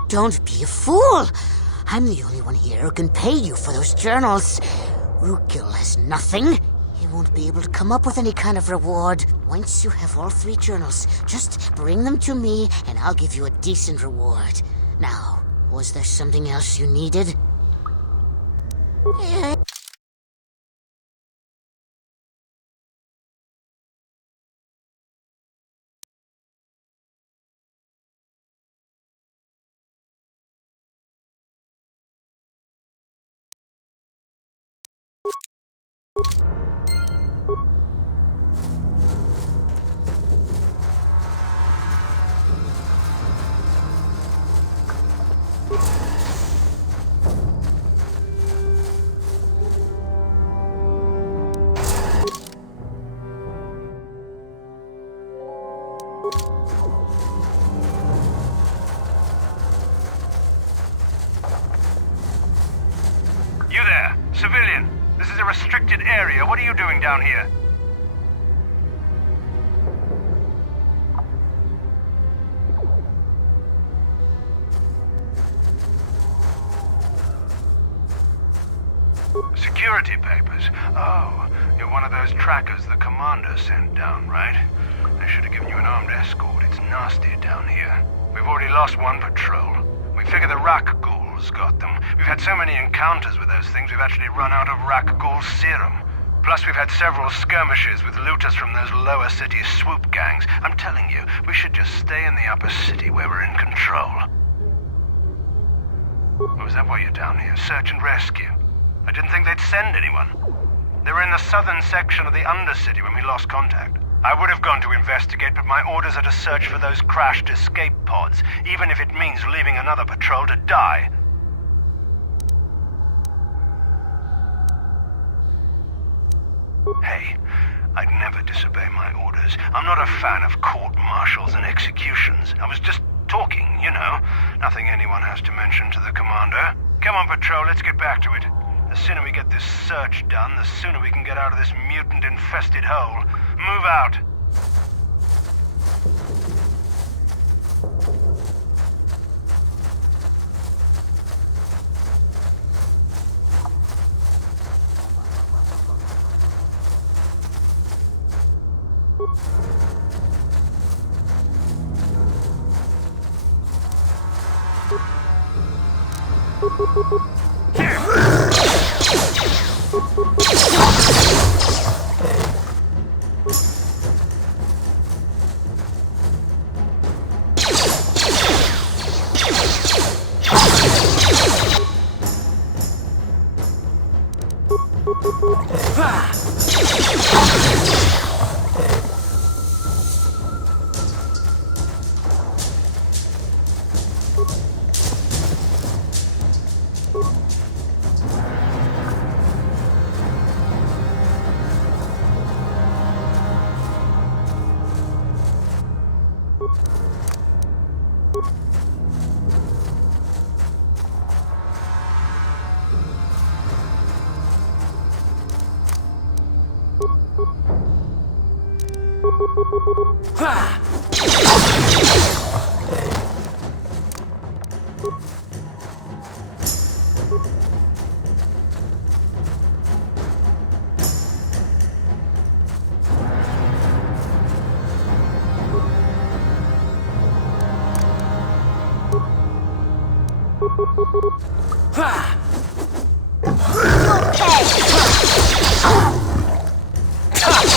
Don't be a fool! I'm the only one here who can pay you for those journals. Rukel has nothing. He won't be able to come up with any kind of reward. Once you have all three journals, just bring them to me and I'll give you a decent reward. Now, was there something else you needed? You there, civilian. This is a restricted area. What are you doing down here? Security papers. Oh, you're one of those trackers the commander sent down, right? I should have given you an armed escort. It's nasty down here. We've already lost one patrol. We figure the Rak ghouls got them. We've had so many encounters with those things, we've actually run out of Rak ghoul serum. Plus, we've had several skirmishes with looters from those lower city swoop gangs. I'm telling you, we should just stay in the upper city where we're in control. Or is that why you're down here? Search and rescue? I didn't think they'd send anyone. They were in the southern section of the Undercity when we lost contact. I would have gone to investigate, but my orders are to search for those crashed escape pods, even if it means leaving another patrol to die. Hey, I'd never disobey my orders. I'm not a fan of court-martials and executions. I was just talking, you know. Nothing anyone has to mention to the commander. Come on, patrol, let's get back to it. The sooner we get this search done, the sooner we can get out of this mutant-infested hole. Move out.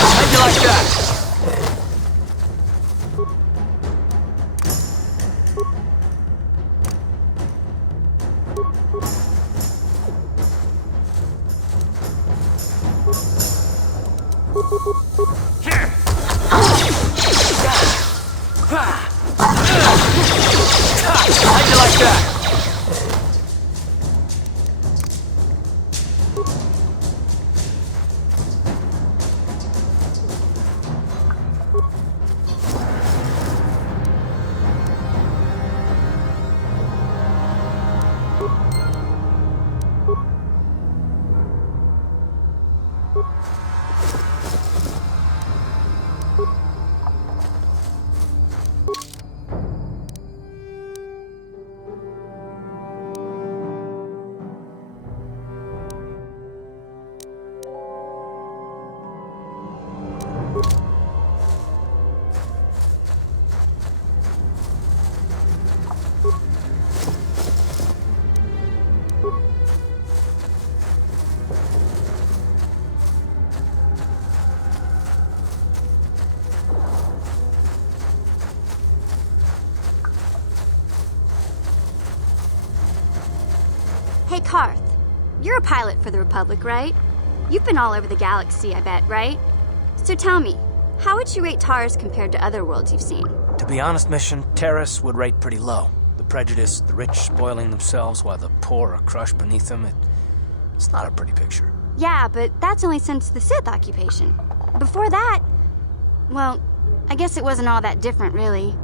How'd you like that? How'd you like that? Hey, Karth. You're a pilot for the Republic, right? You've been all over the galaxy, I bet, right? So tell me, how would you rate Taurus compared to other worlds you've seen? To be honest, Mission, Terrace would rate pretty low. The prejudice, the rich spoiling themselves while the poor are crushed beneath them, it's not a pretty picture. Yeah, but that's only since the Sith occupation. Before that, well, I guess it wasn't all that different, really.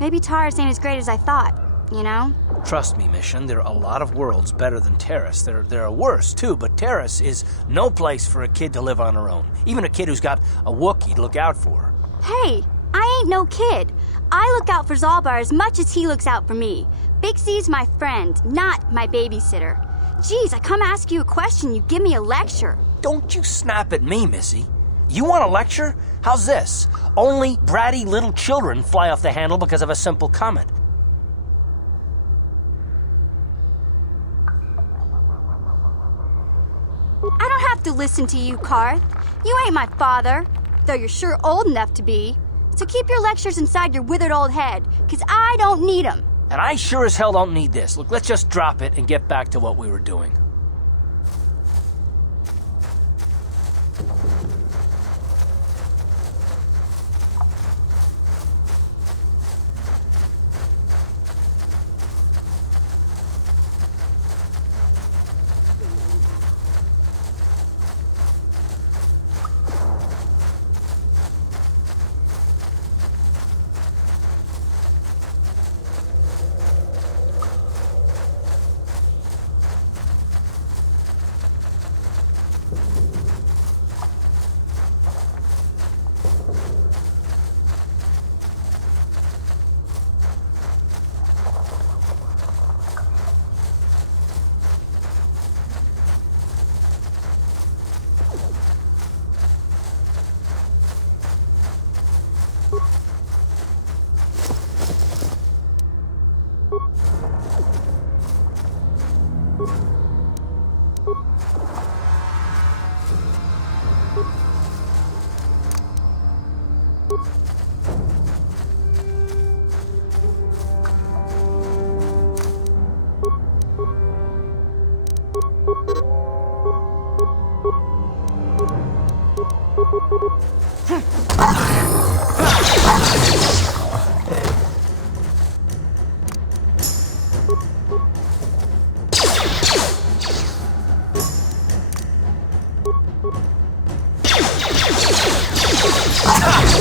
Maybe Taurus ain't as great as I thought, you know? Trust me, Mission, there are a lot of worlds better than Terrace. There are worse, too, but Terrace is no place for a kid to live on her own. Even a kid who's got a Wookiee to look out for. Hey, I ain't no kid. I look out for Zalbar as much as he looks out for me. Big C's my friend, not my babysitter. Geez, I come ask you a question, you give me a lecture. Don't you snap at me, Missy. You want a lecture? How's this? Only bratty little children fly off the handle because of a simple comment. I don't have to listen to you, Karth. You ain't my father, though you're sure old enough to be. So keep your lectures inside your withered old head, because I don't need them. And I sure as hell don't need this. Look, let's just drop it and get back to what we were doing.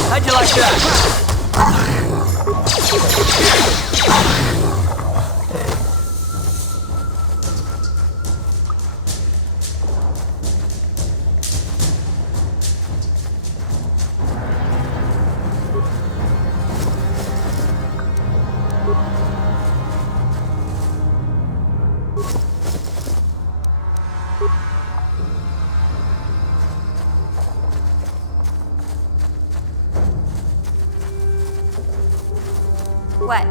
How'd you like that? What?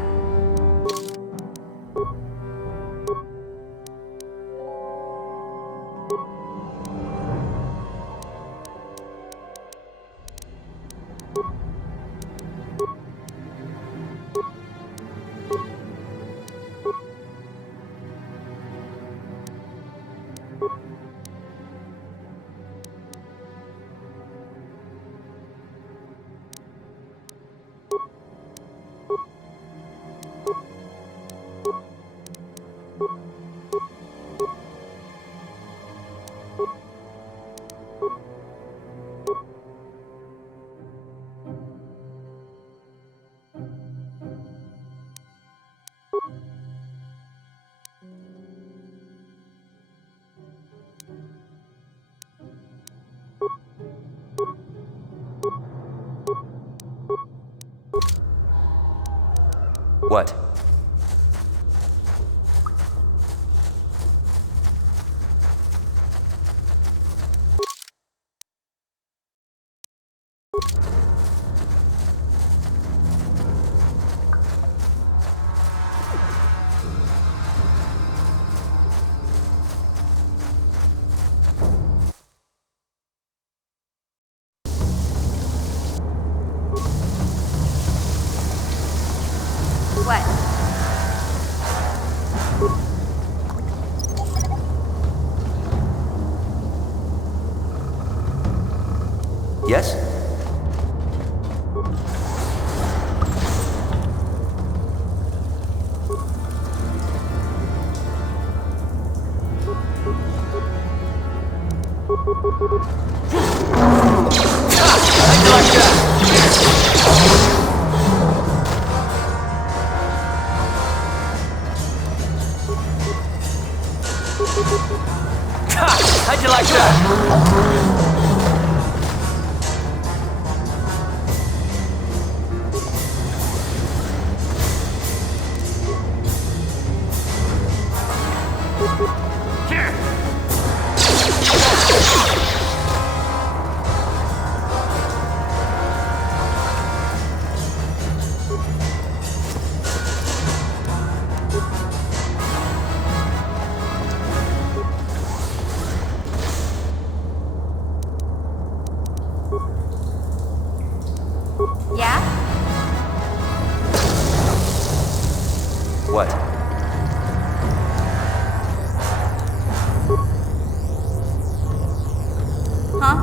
What? What? Yes? How'd you like that? What? Huh?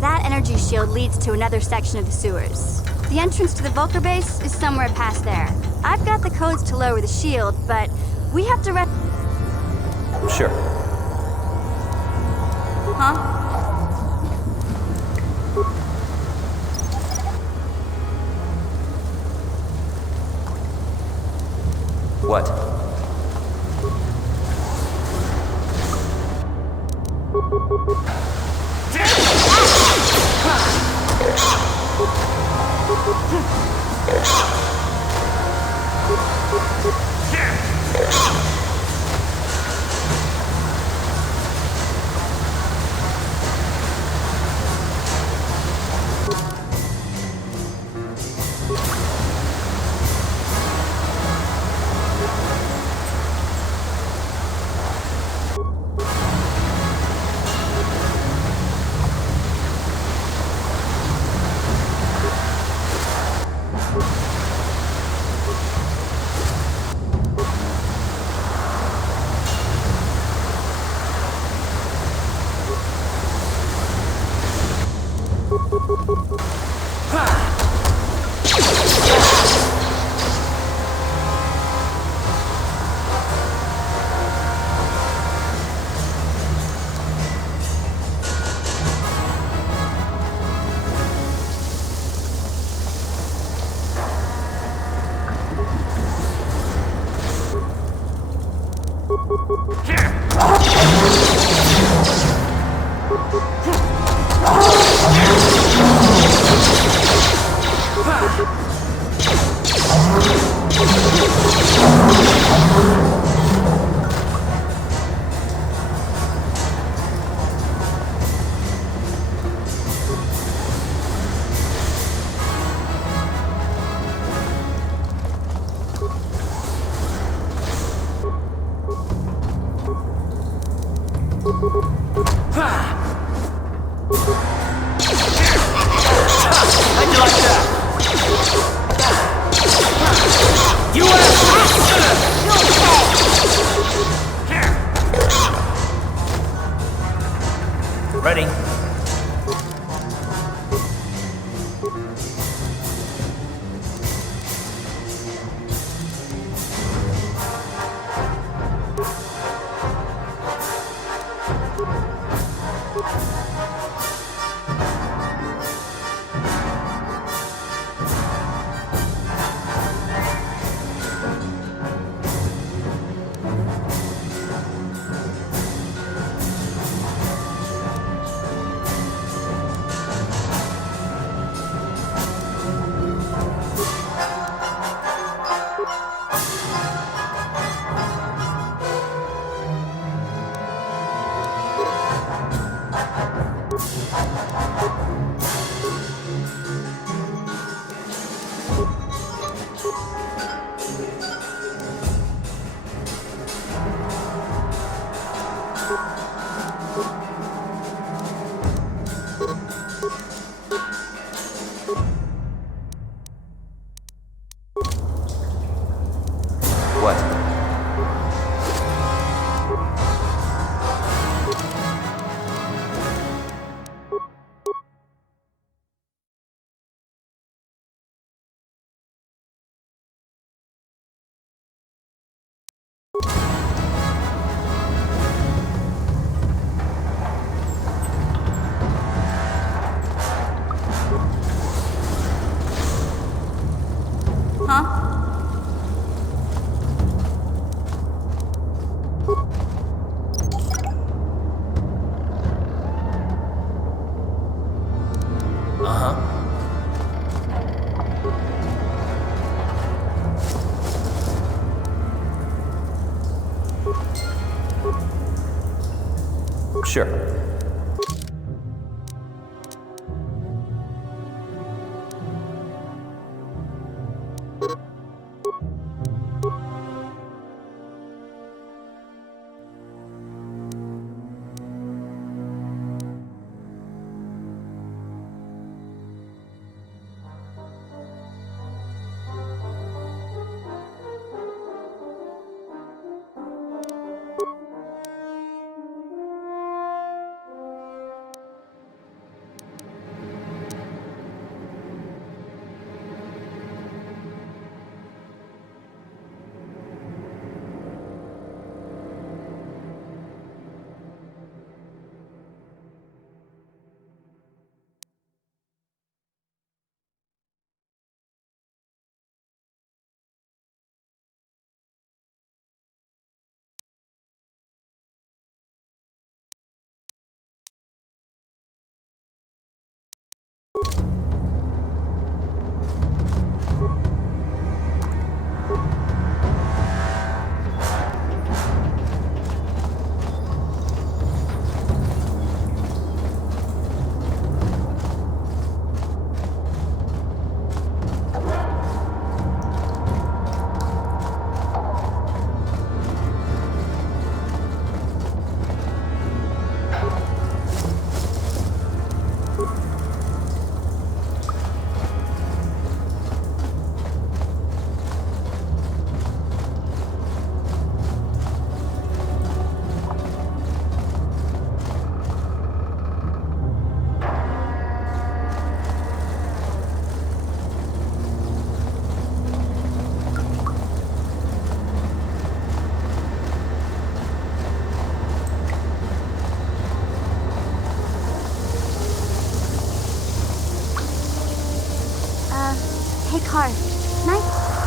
That energy shield leads to another section of the sewers. The entrance to the Vulcar base is somewhere past there. I've got the codes to lower the shield, but we have to Sure. Huh? What? How'd you like that? You Ready? What? Huh? Sure.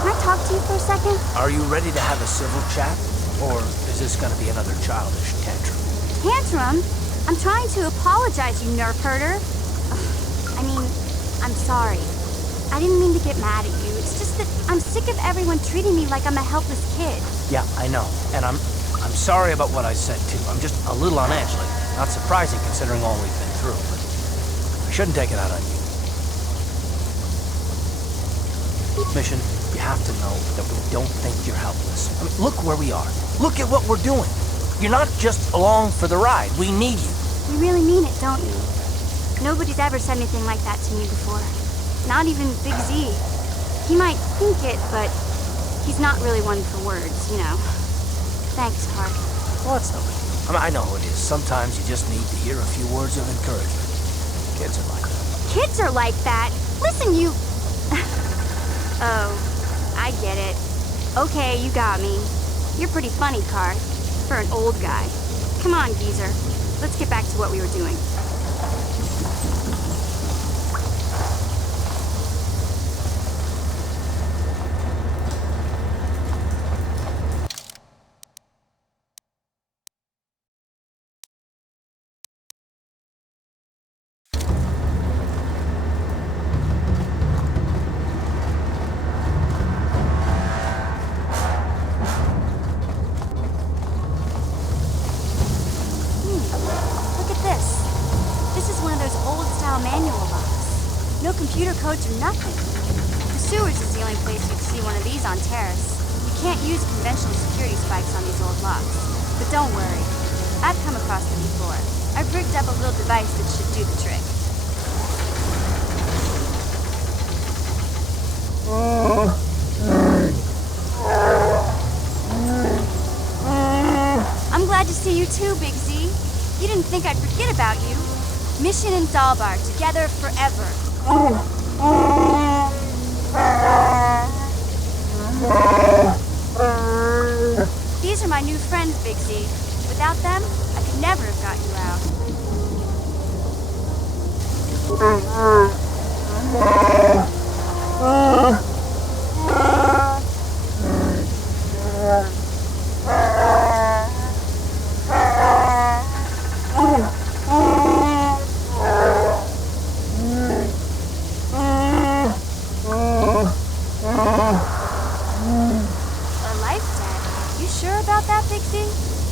Can I talk to you for a second? Are you ready to have a civil chat? Or is this gonna be another childish tantrum? Tantrum? I'm trying to apologize, you nerf herder. I mean, I'm sorry. I didn't mean to get mad at you. It's just that I'm sick of everyone treating me like I'm a helpless kid. Yeah, I know. And I'm sorry about what I said, too. I'm just a little on edge lately. Not surprising considering all we've been through, but I shouldn't take it out on you. Mission, you have to know that we don't think you're helpless. I mean, look where we are. Look at what we're doing. You're not just along for the ride. We need you. You really mean it, don't you? Nobody's ever said anything like that to me before. Not even Big Z. He might think it, but he's not really one for words, you know. Thanks, Clark. Well, it's no big deal. I mean, I know it is. Sometimes you just need to hear a few words of encouragement. Kids are like that. Kids are like that? Listen, you... Oh, I get it. Okay, you got me. You're pretty funny, Clark. For an old guy. Come on, geezer. Let's get back to what we were doing. No computer codes or nothing. The sewers is the only place you'd see one of these on Terrace. You can't use conventional security spikes on these old locks. But don't worry. I've come across them before. I've rigged up a little device that should do the trick. I'm glad to see you too, Big Z. You didn't think I'd forget about you. Mission and Dalbar, together forever. These are my new friends, Big Z. Without them, I could never have got you out.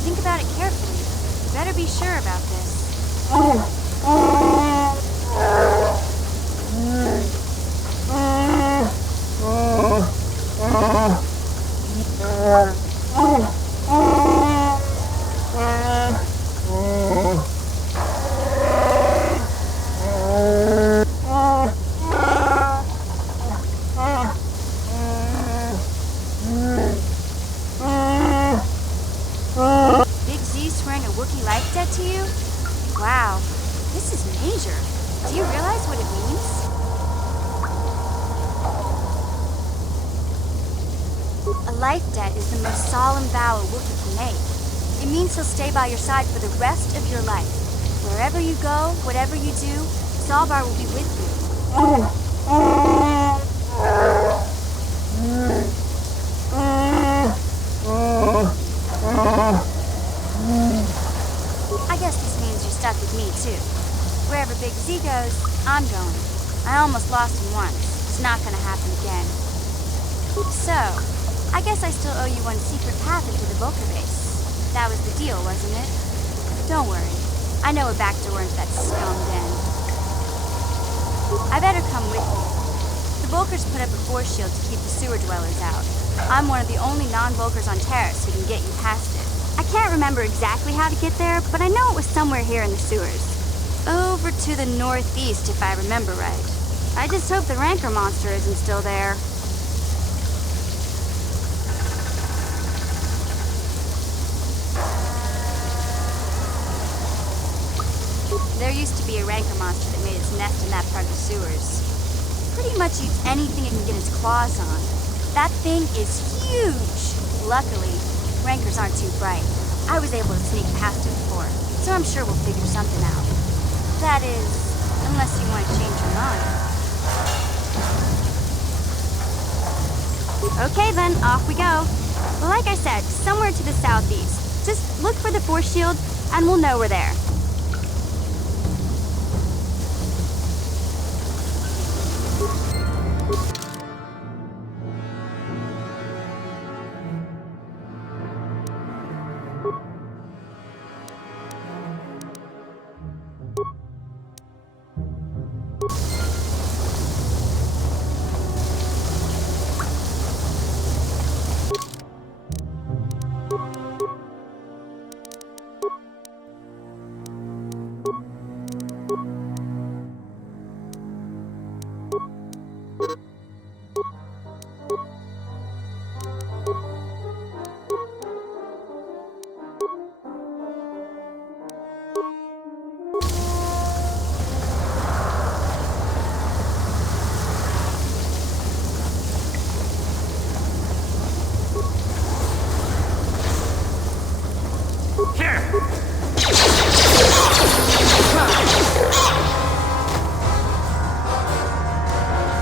Think about it carefully. You better be sure about this. To you? Wow, this is major. Do you realize what it means? A life debt is the most solemn vow a Wookiee can make. It means he'll stay by your side for the rest of your life. Wherever you go, whatever you do, Zalbar will be with you. I guess this means you're stuck with me, too. Wherever Big Z goes, I'm going. I almost lost him once. It's not gonna happen again. So, I guess I still owe you one secret path into the Volker base. That was the deal, wasn't it? Don't worry. I know a back door into that scum den. I better come with you. The Volkers put up a force shield to keep the sewer dwellers out. I'm one of the only non-Volkers on Terrace who can get you past it. I can't remember exactly how to get there, but I know it was somewhere here in the sewers. Over to the northeast, if I remember right. I just hope the Rancor monster isn't still there. There used to be a Rancor monster that made its nest in that part of the sewers. Pretty much eats anything it can get its claws on. That thing is huge! Luckily, Rancors aren't too bright. I was able to sneak past it before, so I'm sure we'll figure something out. That is, unless you want to change your mind. Okay then, off we go. Like I said, somewhere to the southeast. Just look for the force shield, and we'll know we're there.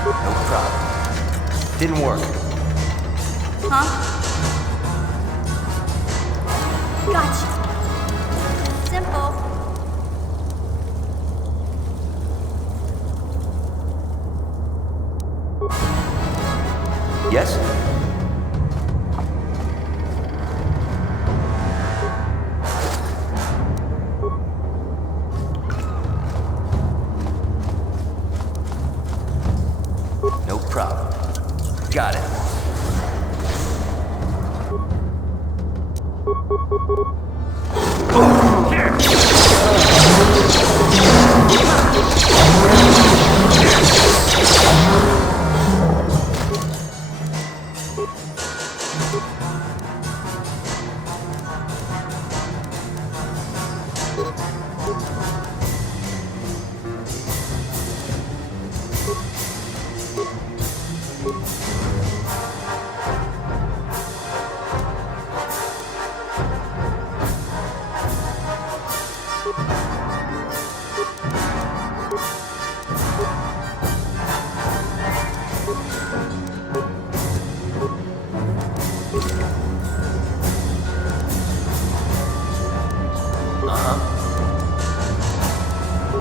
No problem. Didn't work. Huh? Gotcha. Simple. Yes? No problem. Got it.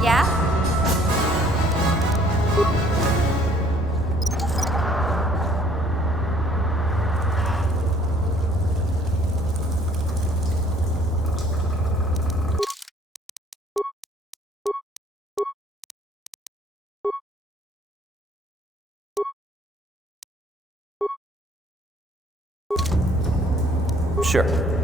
Yeah? Sure.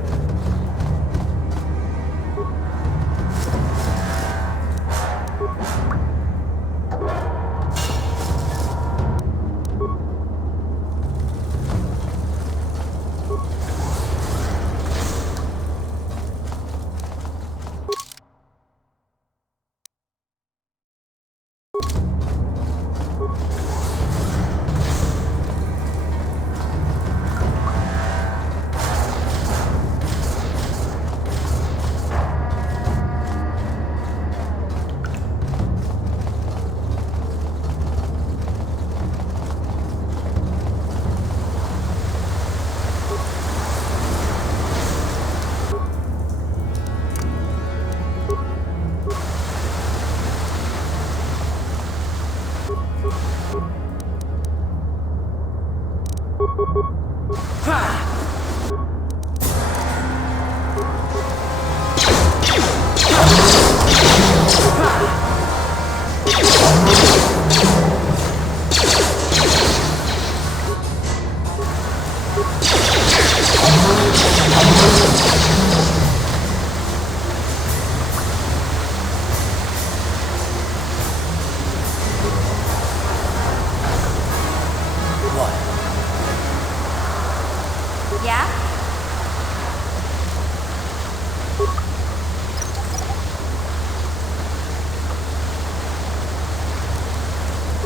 Yeah?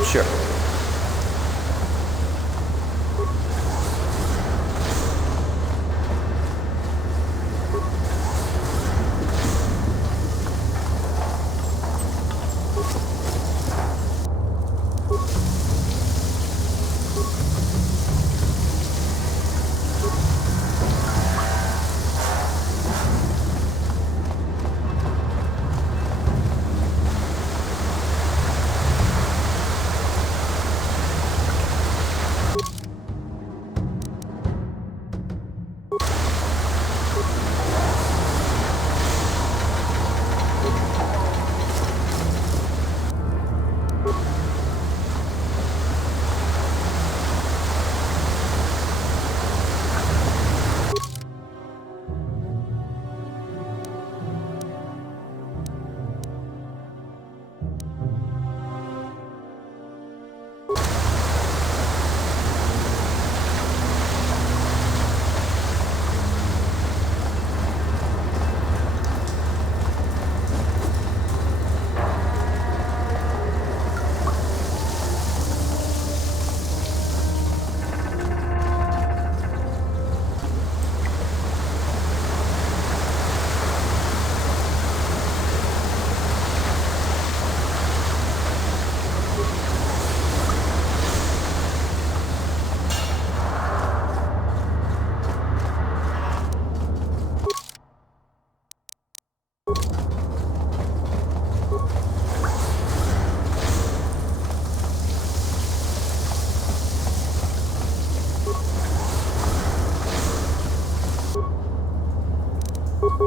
Sure. You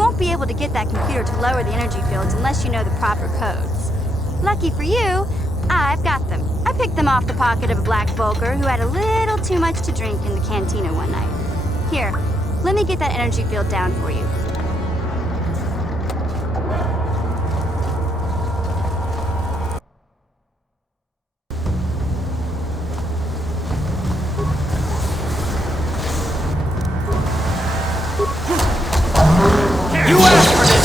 won't be able to get that computer to lower the energy fields unless you know the proper codes. Lucky for you, I've got them. I picked them off the pocket of a black Volker who had a little too much to drink in the cantina one night. Here, let me get that energy field down for you. You asked for this!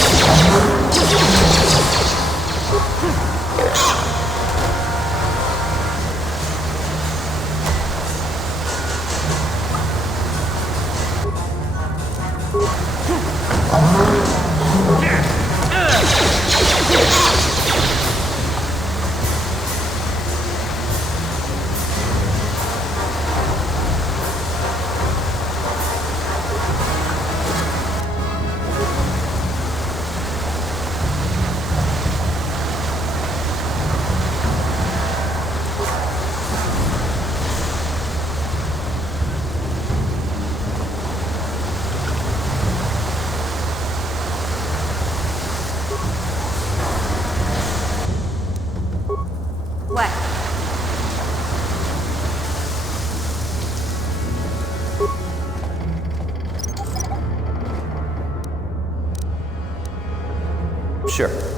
Sure.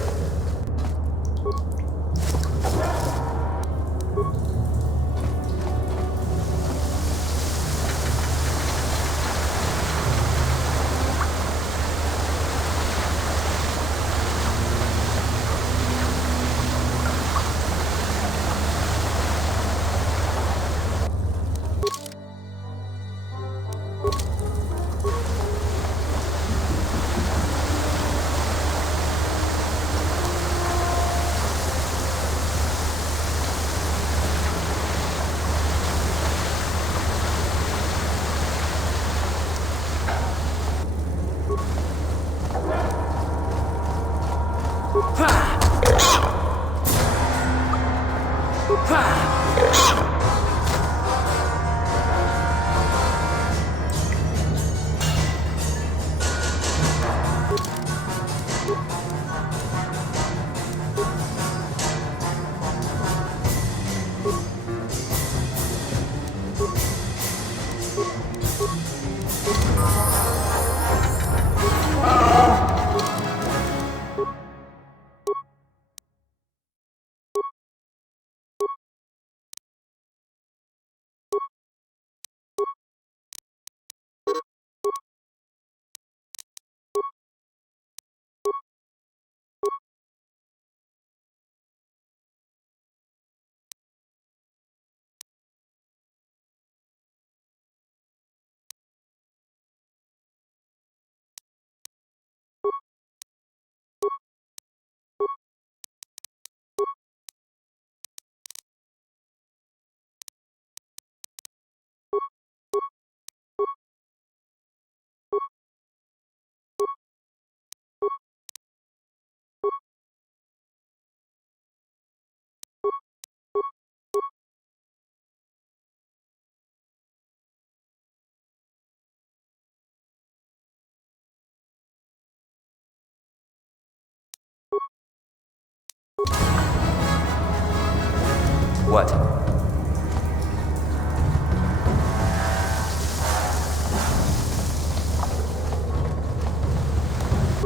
What?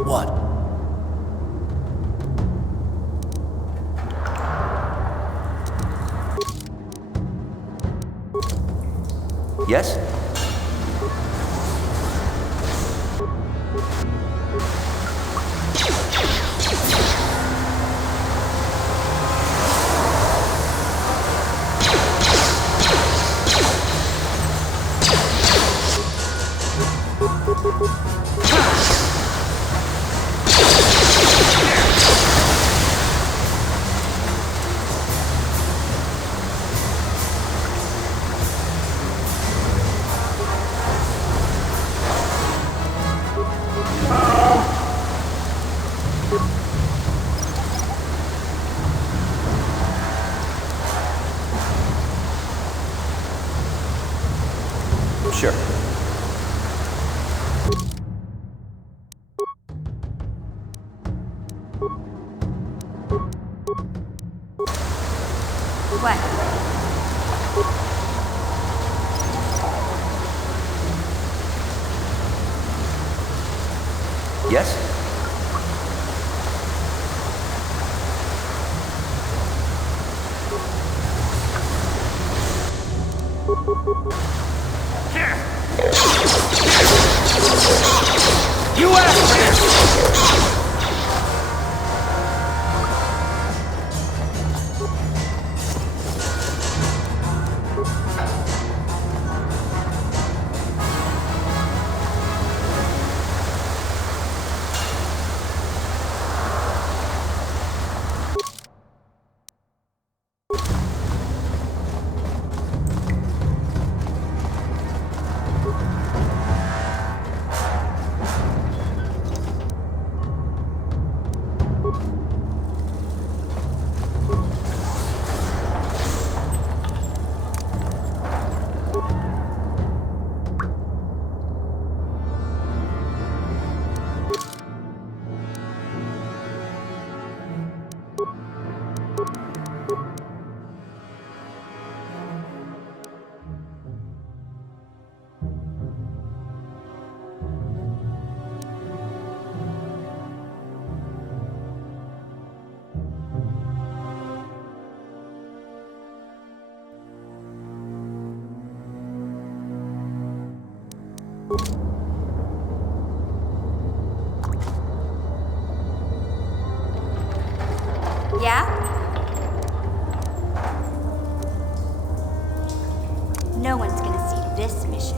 What? Yes? Sure. What? Yes? You asked for this! Yeah? No one's gonna see this mission.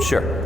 Sure.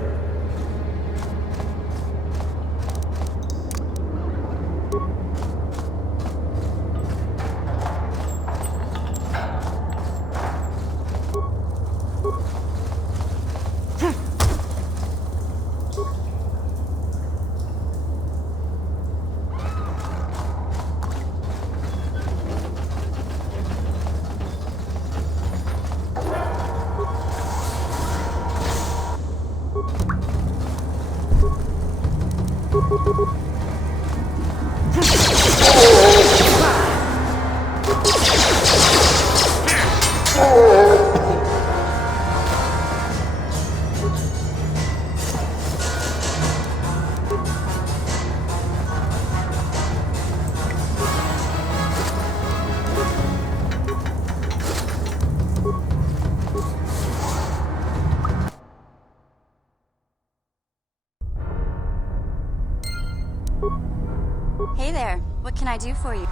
Hey there, what can I do for you?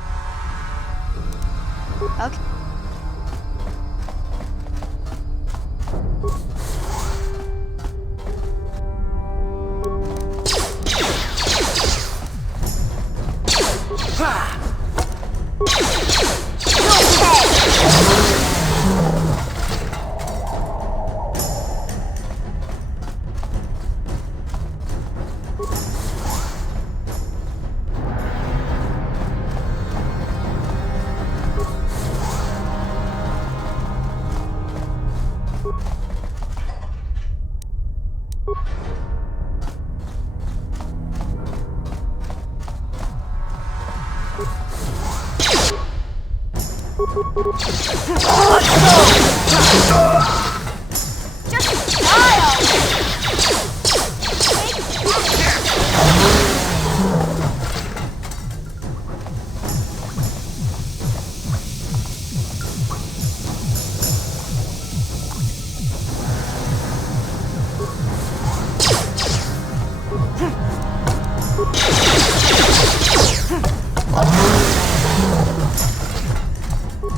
Okay.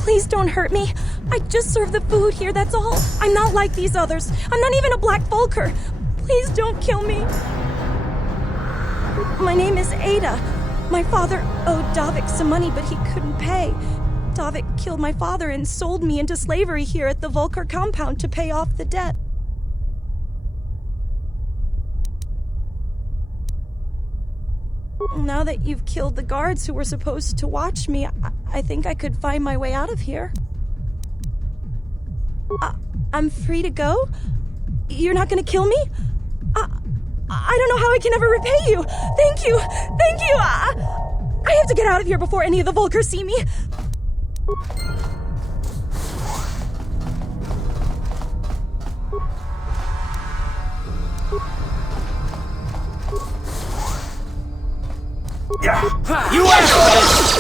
Please don't hurt me. I just serve the food here, that's all. I'm not like these others. I'm not even a Black Vulcar. Please don't kill me. My name is Ada. My father owed Davik some money, but he couldn't pay. Davik killed my father and sold me into slavery here at the Vulcar compound to pay off the debt. Now that you've killed the guards who were supposed to watch me, I think I could find my way out of here. I'm free to go? You're not gonna kill me? I don't know how I can ever repay you. Thank you. Thank you. I have to get out of here before any of the Volkers see me. You asked for this!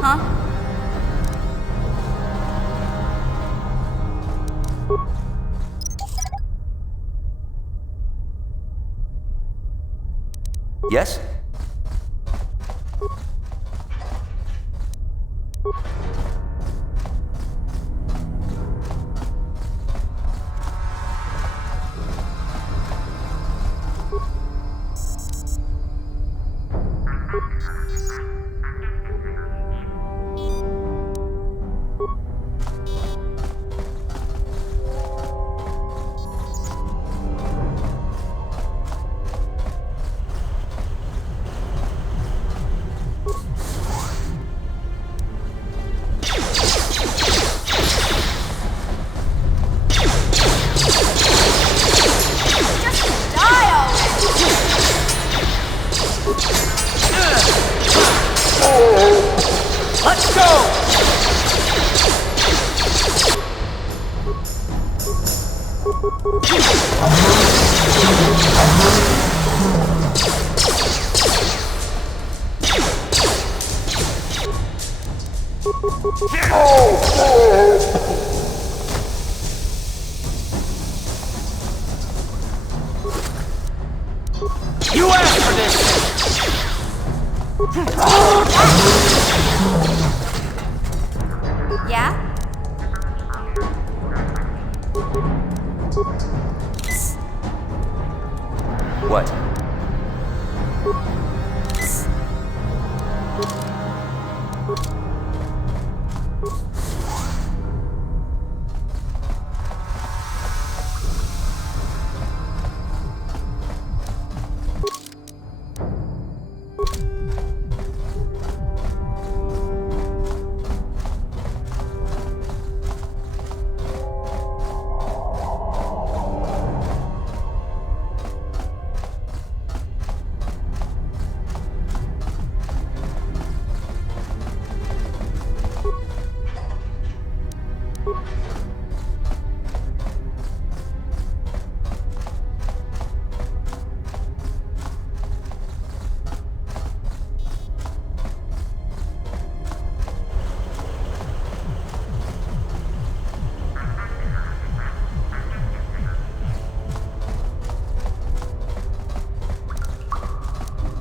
Huh? Yes? Let's go! You asked for this! Yeah? What?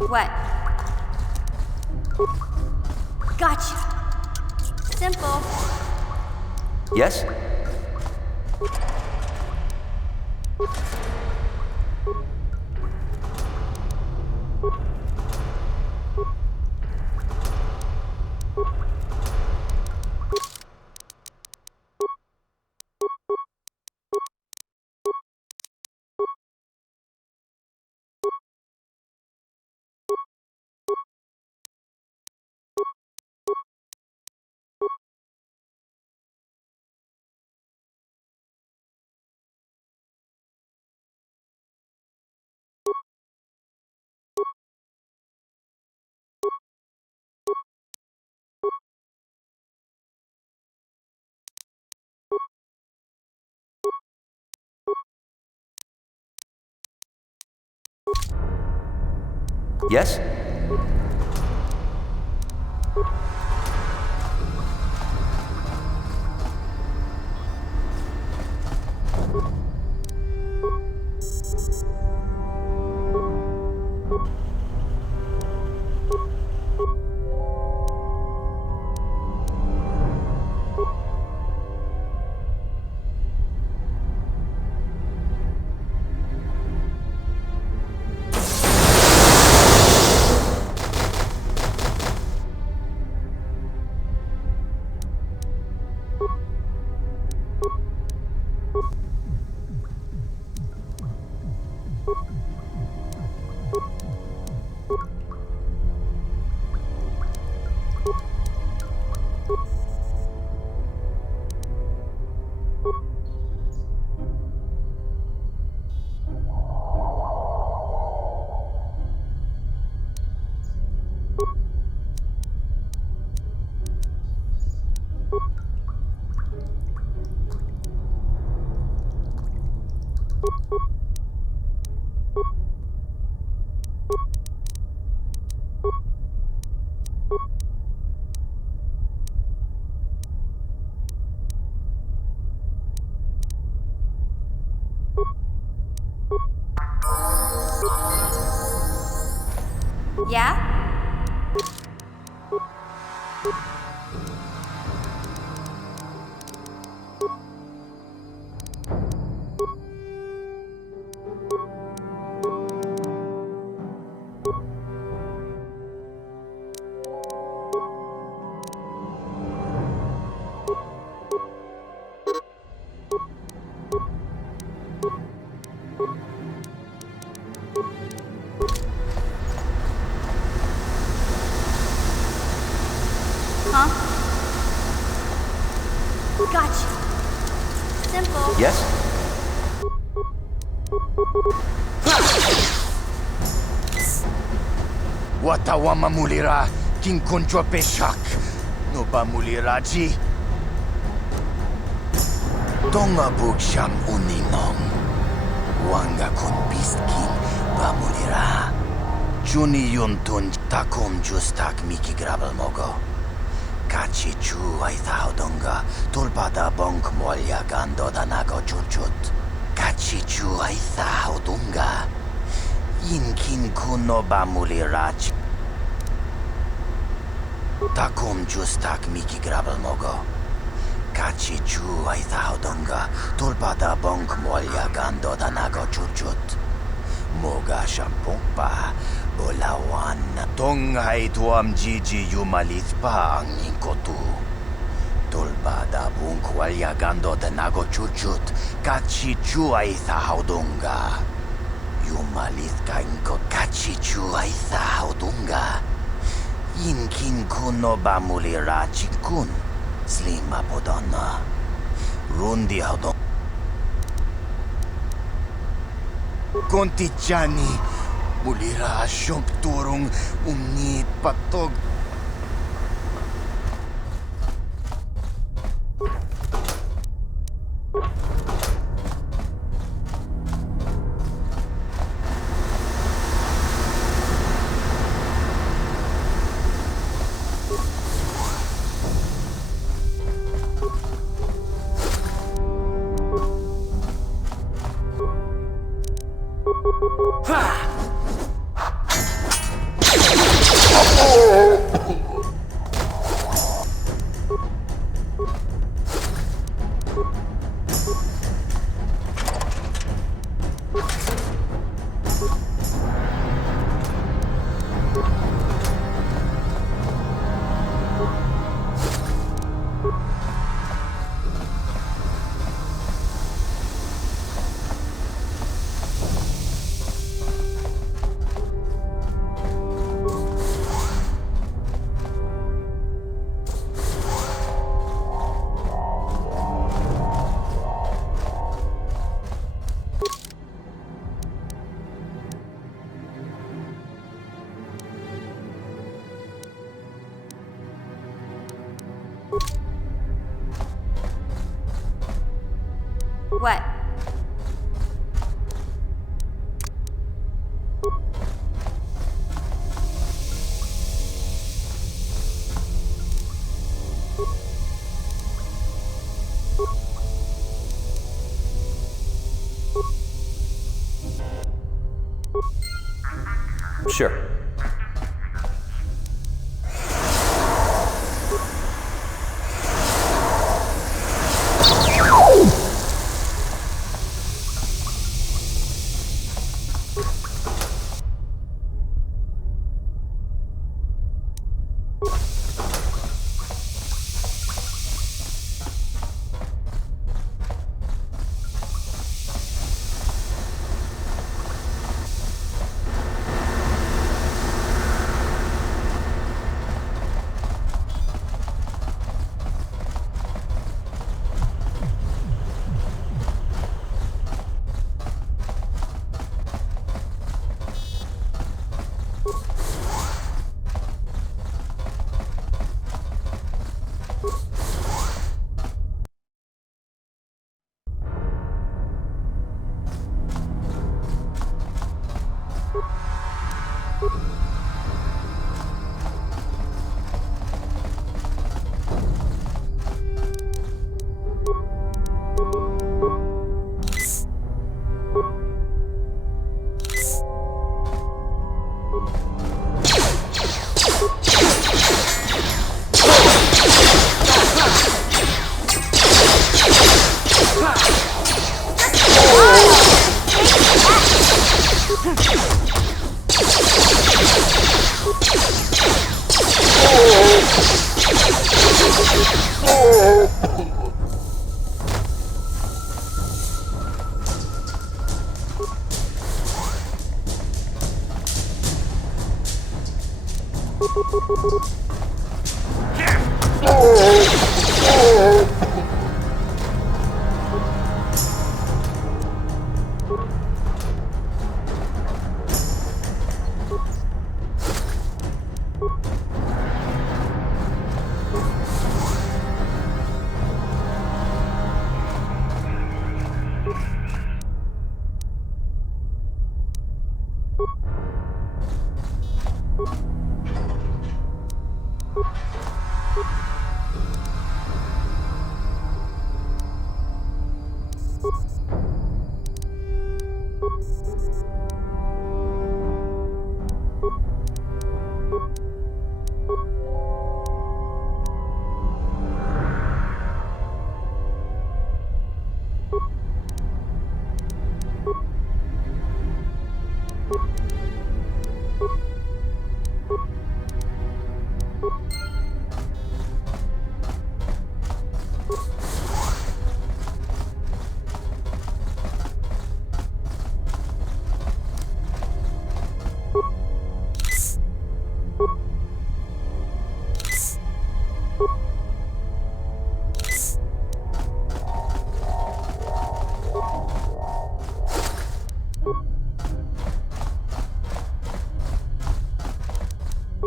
What? Gotcha. Simple. Yes? Yes? Huh? Gotcha. Simple. Yes? Watawama mulira kinkunjwa peshak. No ba muliraji? Tonga bugsham uninong. Wanga kun beast king ba mulira. Juni yuntun takom justak miki grabel mogo. Kachi chu ay donga tulpada bonk molya gando danago chunchut. Kachi chu ay donga. Inkin kuno ba mulirach. Takom justak miki grabel mogo. Kachi chu ay donga tulpada bonk molya gando danago chunchut. Moga shampongpa Bolawan. Tonghay tuam jiji yumalit pa ang inkotu. Tulbada bunk walyagando de nago chuchut. Kachichu ay haudunga. Yumalit ka inko kachichu ay haudunga. Inkin kuno ba mulira chikun. Slima podonna. Rundi haudunga. Kontichani. Mulira siyong turong patog. What? Sure.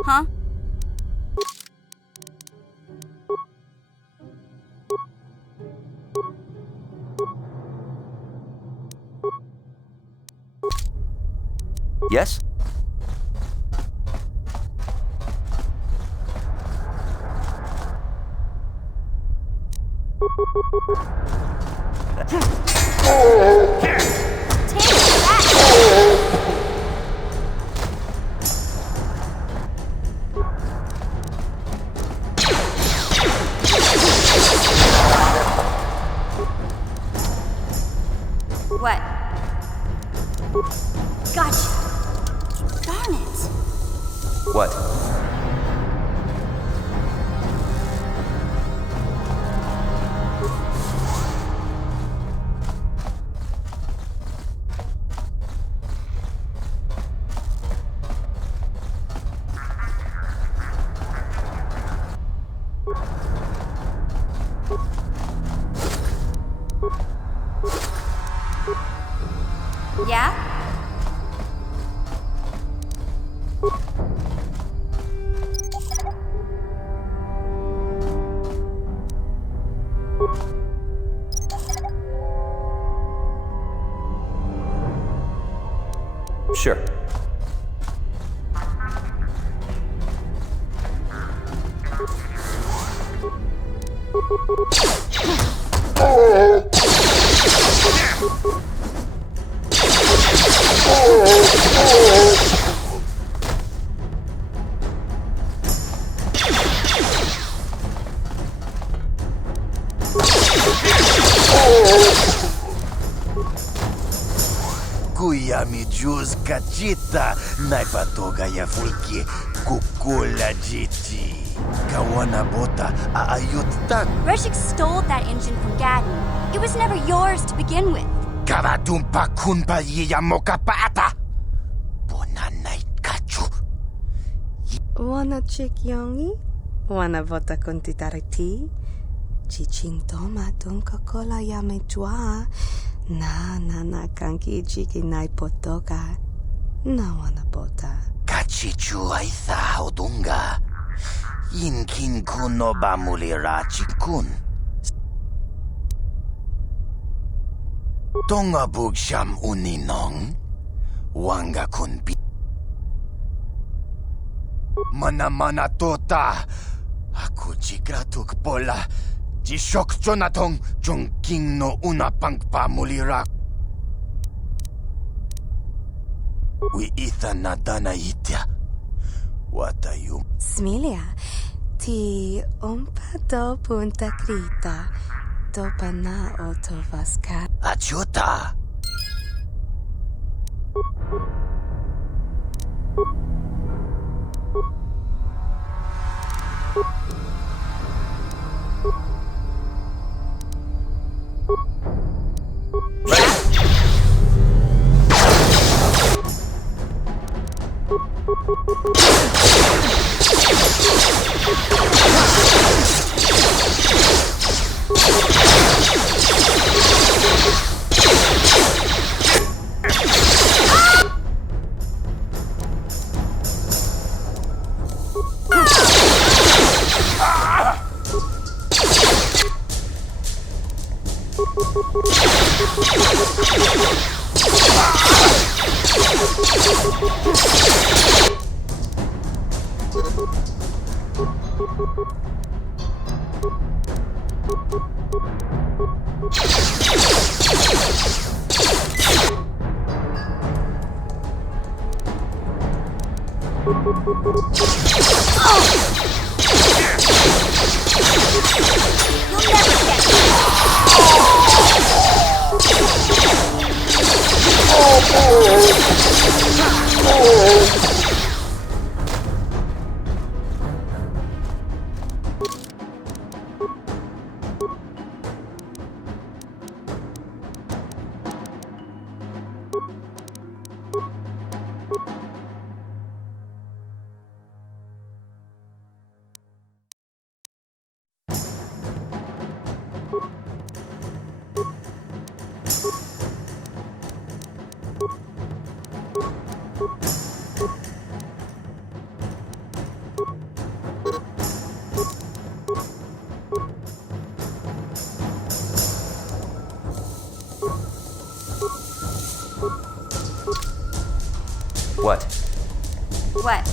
Huh? Yes? What? Gotcha. Darn it. What? Yeah? Sure. Kuya mi juz kachita, naipatoga ya fulki, kukula jiti. Kawana bota aayot tak. Reshik stole that engine from Gadden. It was never yours to begin with. Kavatumpa kunpa yiya mokapata. Bonanay kachu. Wanna chick yongi? Wanna vota con titariti? Chichintoma tunka kola yame chua. Na kanki chiki nai potoka. Na wanna bota. Kachichu aitha odunga. Inkin kuno bamulira chikun. Tonga bugsham uninong. Wanga kunpi. Mana tota. Aku jigratuk pola. Jishok jonatong jongking no una pangpa mulira. We itha nadana itya. What are you? Smilia, ti umpa do punta krita. Dopa na oto vaskar. Achuta. What? What?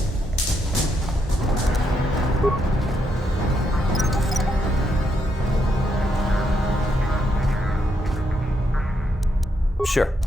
Sure.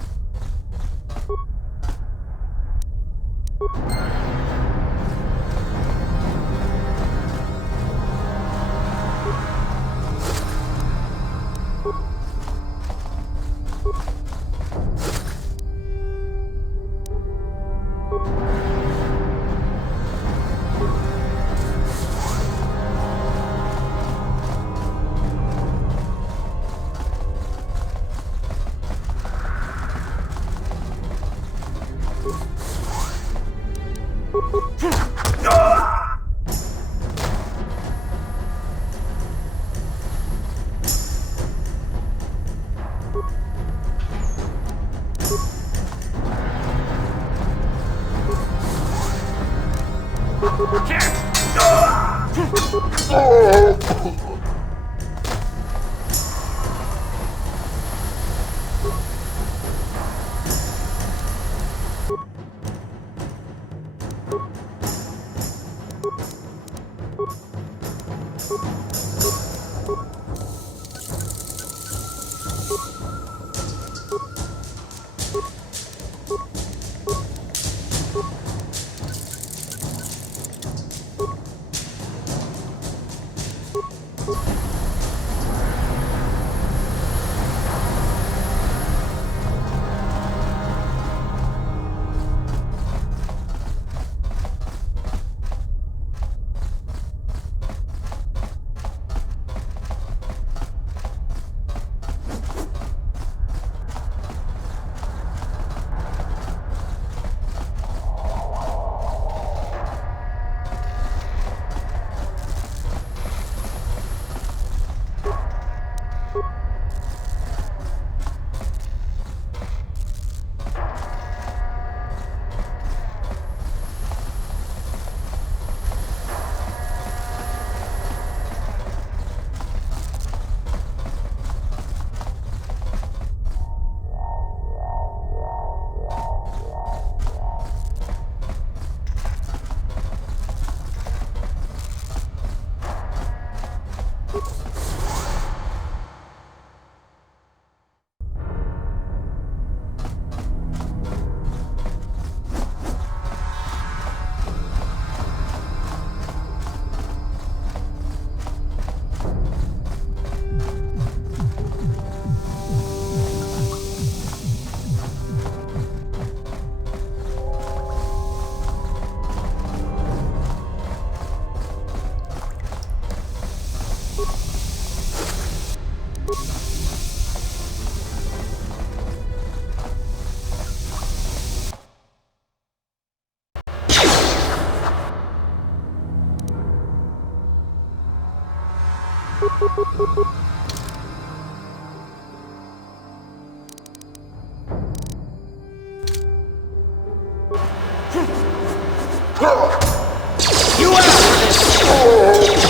You asked for this!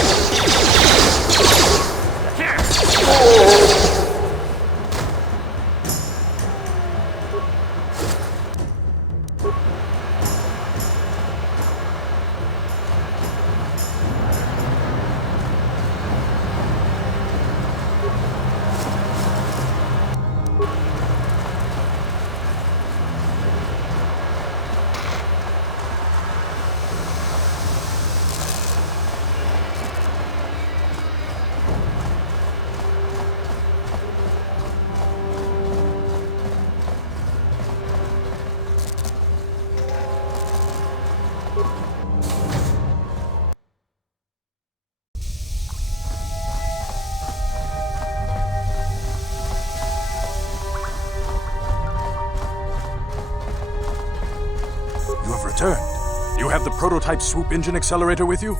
returned. You have the prototype swoop engine accelerator with you?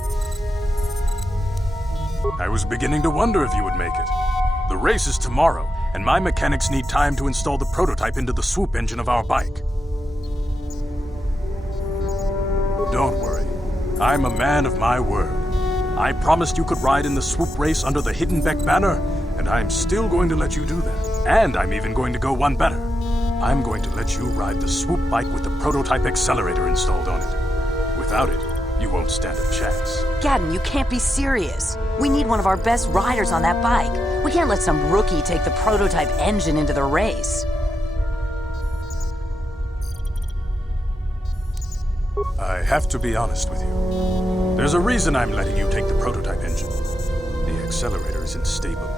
I was beginning to wonder if you would make it. The race is tomorrow, and my mechanics need time to install the prototype into the swoop engine of our bike. Don't worry. I'm a man of my word. I promised you could ride in the swoop race under the Hidden Beck banner, and I'm still going to let you do that. And I'm even going to go one better. I'm going to let you ride the swoop bike with the prototype accelerator installed on it. Without it, you won't stand a chance. Gadden, you can't be serious. We need one of our best riders on that bike. We can't let some rookie take the prototype engine into the race. I have to be honest with you. There's a reason I'm letting you take the prototype engine. The accelerator isn't stable.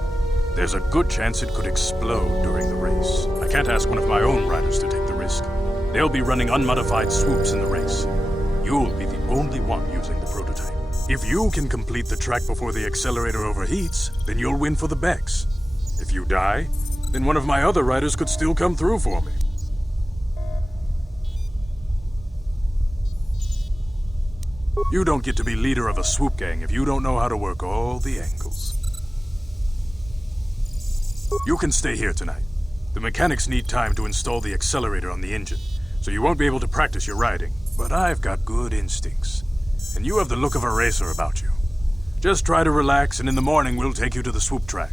There's a good chance it could explode during the race. I can't ask one of my own riders to take the risk. They'll be running unmodified swoops in the race. You'll be the only one using the prototype. If you can complete the track before the accelerator overheats, then you'll win for the Becks. If you die, then one of my other riders could still come through for me. You don't get to be leader of a swoop gang if you don't know how to work all the angles. You can stay here tonight. The mechanics need time to install the accelerator on the engine, so you won't be able to practice your riding. But I've got good instincts, and you have the look of a racer about you. Just try to relax, and in the morning we'll take you to the swoop track.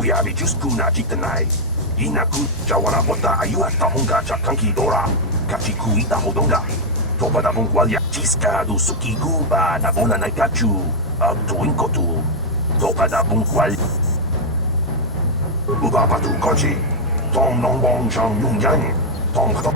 kuyabi just kuna chitanai. Ina ku jawana bota ayuat tahonga chakanki dora. Kachi kuita hodonga. Topa da bungwalya chiska du suki guba na bona na kachu. Tuinkotu. Topa da bungwal. Uba patu kochi. Tong nong bong chang yung yang. Tong kato.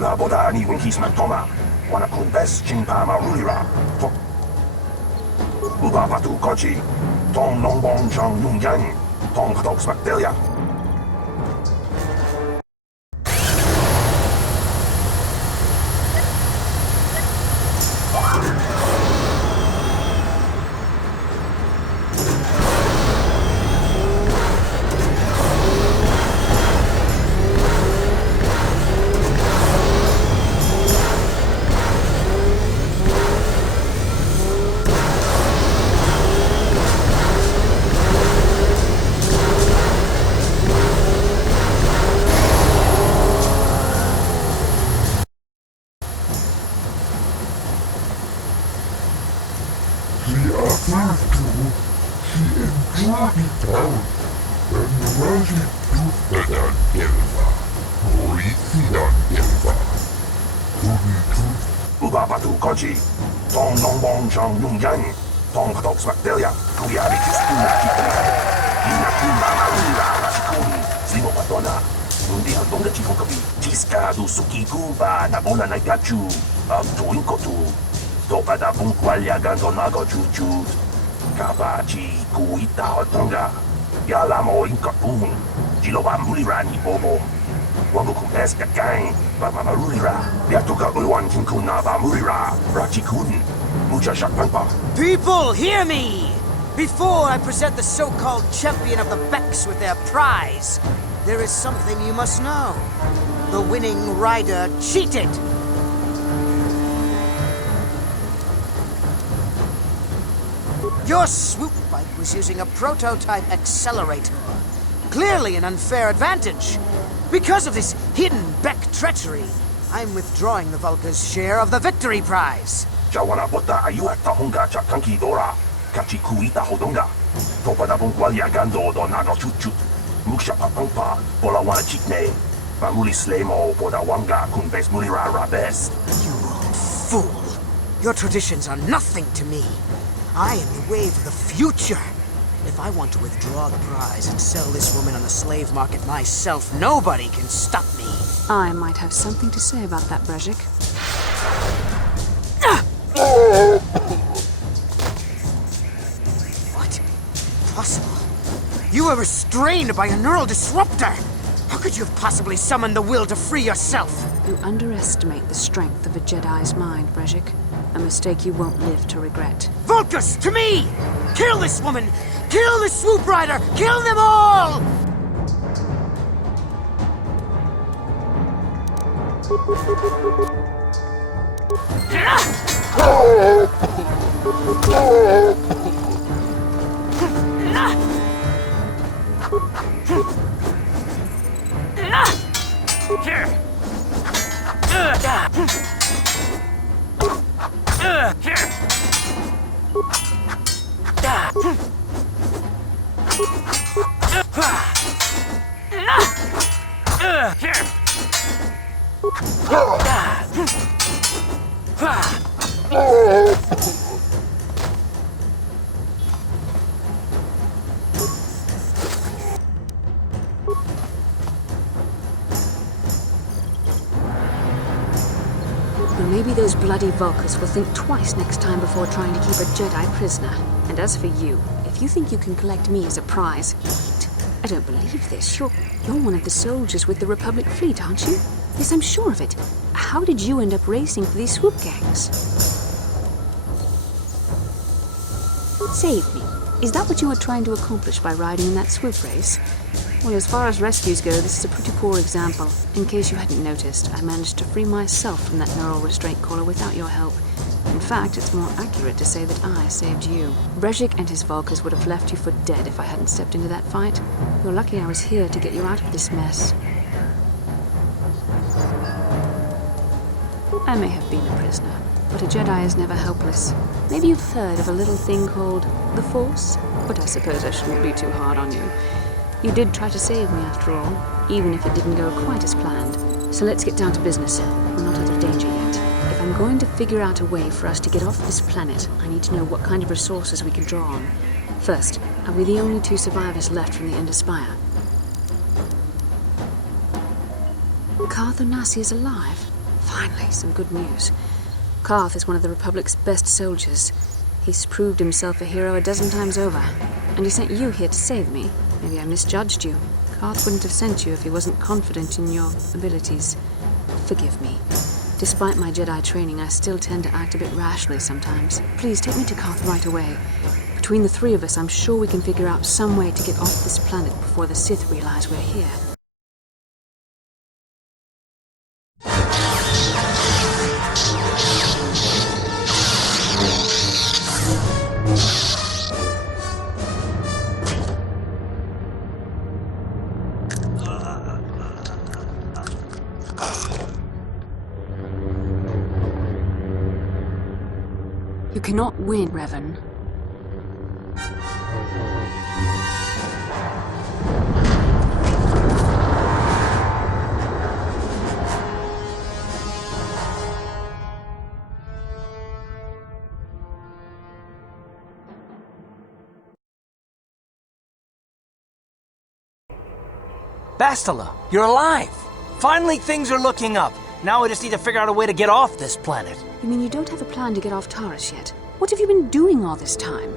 Na boda ni winkis matoma. Wana kumbes chimpa marulira. Uba patu kochi. Tong nong bong chang yung yang. Tong katok smakdelia. Uba patu kochi. Tong nong bong chang yung yang. Tong katok smakdelia. Kuyabi just kuna chitanai. Ina kuna marulira rashikuni. Zimo patona. Nundi handonga chikokabi. Chiska du suki kuba na bona na gachu. Tuinkotu. Topa da bungwalya gandonago chuchut. Kabachi kuita hodonga. Yalamo inkapung. Jiloba mulirani bobo. Wangu kumpes kakang. Bama marulira. Biatuka ulwan kinkuna ba mulira. Rachikun. Mucha shakpanpa. People, hear me! Before I present the so-called champion of the Becks with their prize, there is something you must know. The winning rider cheated. Your swoop bike was using a prototype accelerator. Clearly an unfair advantage. Because of this hidden Beck treachery, I'm withdrawing the Vulca's share of the victory prize. Jawana bota ayuat tahonga chakanki dora. Kachi kuita hodonga. Topa da bungwalya gando do nago chuchut. Muksha papangpa. Bola wana chikne. Mamuli slemo poda wanga kumbes mulira rabes. You old fool. Your traditions are nothing to me. I am the wave of the future. If I want to withdraw the prize and sell this woman on the slave market myself, nobody can stop me. I might have something to say about that, Brejik. What? Impossible. You were restrained by a neural disruptor. How could you have possibly summoned the will to free yourself? You underestimate the strength of a Jedi's mind, Brejik. A mistake you won't live to regret. Vulcus, to me! Kill this woman! Kill the swoop rider! Kill them all! Well, maybe those bloody Vulkars will think twice next time before trying to keep a Jedi prisoner. And as for you, if you think you can collect me as a prize... Wait, I don't believe this. You're one of the soldiers with the Republic fleet, aren't you? Yes, I'm sure of it. How did you end up racing for these swoop gangs? Save me. Is that what you were trying to accomplish by riding in that swoop race? Well, as far as rescues go, this is a pretty poor example. In case you hadn't noticed, I managed to free myself from that neural restraint collar without your help. In fact, it's more accurate to say that I saved you. Brejik and his Vulkars would have left you for dead if I hadn't stepped into that fight. You're lucky I was here to get you out of this mess. I may have been a prisoner, but a Jedi is never helpless. Maybe you've heard of a little thing called the Force? But I suppose I shouldn't be too hard on you. You did try to save me after all, even if it didn't go quite as planned. So let's get down to business. We're not out of danger yet. If I'm going to figure out a way for us to get off this planet, I need to know what kind of resources we can draw on. First, are we the only two survivors left from the Ender Spire? Karth Onasi is alive. Finally, some good news. Karth is one of the Republic's best soldiers. He's proved himself a hero a dozen times over. And he sent you here to save me. Maybe I misjudged you. Karth wouldn't have sent you if he wasn't confident in your abilities. Forgive me. Despite my Jedi training, I still tend to act a bit rashly sometimes. Please take me to Karth right away. Between the three of us, I'm sure we can figure out some way to get off this planet before the Sith realize we're here. You cannot win, Revan. Bastila, you're alive! Finally, things are looking up. Now we just need to figure out a way to get off this planet. You mean you don't have a plan to get off Taurus yet? What have you been doing all this time?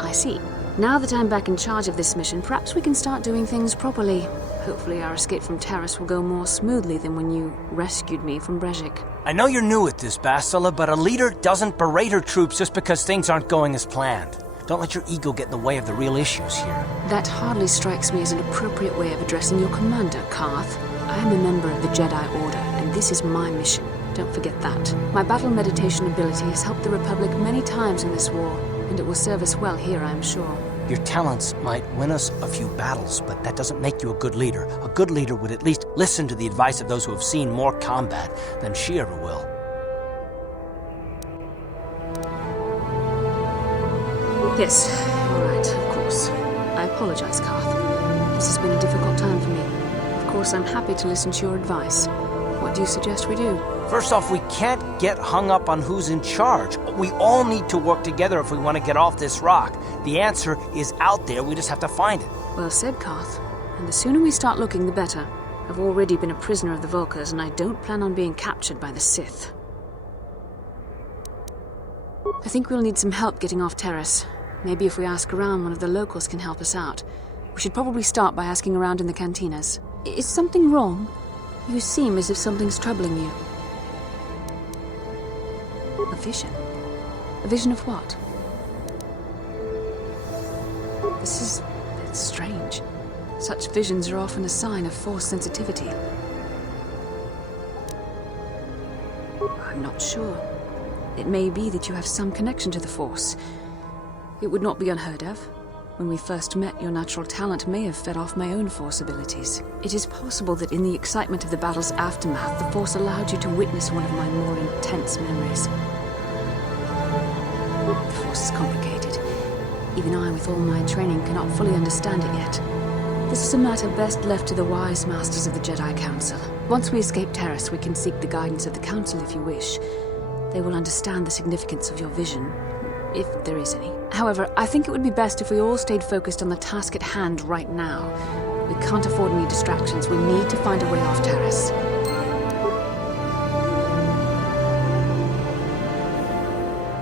I see. Now that I'm back in charge of this mission, perhaps we can start doing things properly. Hopefully our escape from Taurus will go more smoothly than when you rescued me from Brejik. I know you're new at this, Bastila, but a leader doesn't berate her troops just because things aren't going as planned. Don't let your ego get in the way of the real issues here. That hardly strikes me as an appropriate way of addressing your commander, Karth. I am a member of the Jedi Order, and this is my mission. Don't forget that. My battle meditation ability has helped the Republic many times in this war, and it will serve us well here, I'm sure. Your talents might win us a few battles, but that doesn't make you a good leader. A good leader would at least listen to the advice of those who have seen more combat than she ever will. Yes, all right, of course. I apologize, Karth. This has been a difficult time for me. Of course, I'm happy to listen to your advice. What do you suggest we do? First off, we can't get hung up on who's in charge. We all need to work together if we want to get off this rock. The answer is out there, we just have to find it. Well said, Karth. And the sooner we start looking, the better. I've already been a prisoner of the Vulkars, and I don't plan on being captured by the Sith. I think we'll need some help getting off Taurus. Maybe if we ask around, one of the locals can help us out. We should probably start by asking around in the cantinas. Is something wrong? You seem as if something's troubling you. A vision? A vision of what? It's strange. Such visions are often a sign of Force sensitivity. I'm not sure. It may be that you have some connection to the Force. It would not be unheard of. When we first met, your natural talent may have fed off my own Force abilities. It is possible that in the excitement of the battle's aftermath, the Force allowed you to witness one of my more intense memories. The Force is complicated. Even I, with all my training, cannot fully understand it yet. This is a matter best left to the wise masters of the Jedi Council. Once we escape Terrace, we can seek the guidance of the Council if you wish. They will understand the significance of your vision, if there is any. However, I think it would be best if we all stayed focused on the task at hand right now. We can't afford any distractions. We need to find a way off Terrace.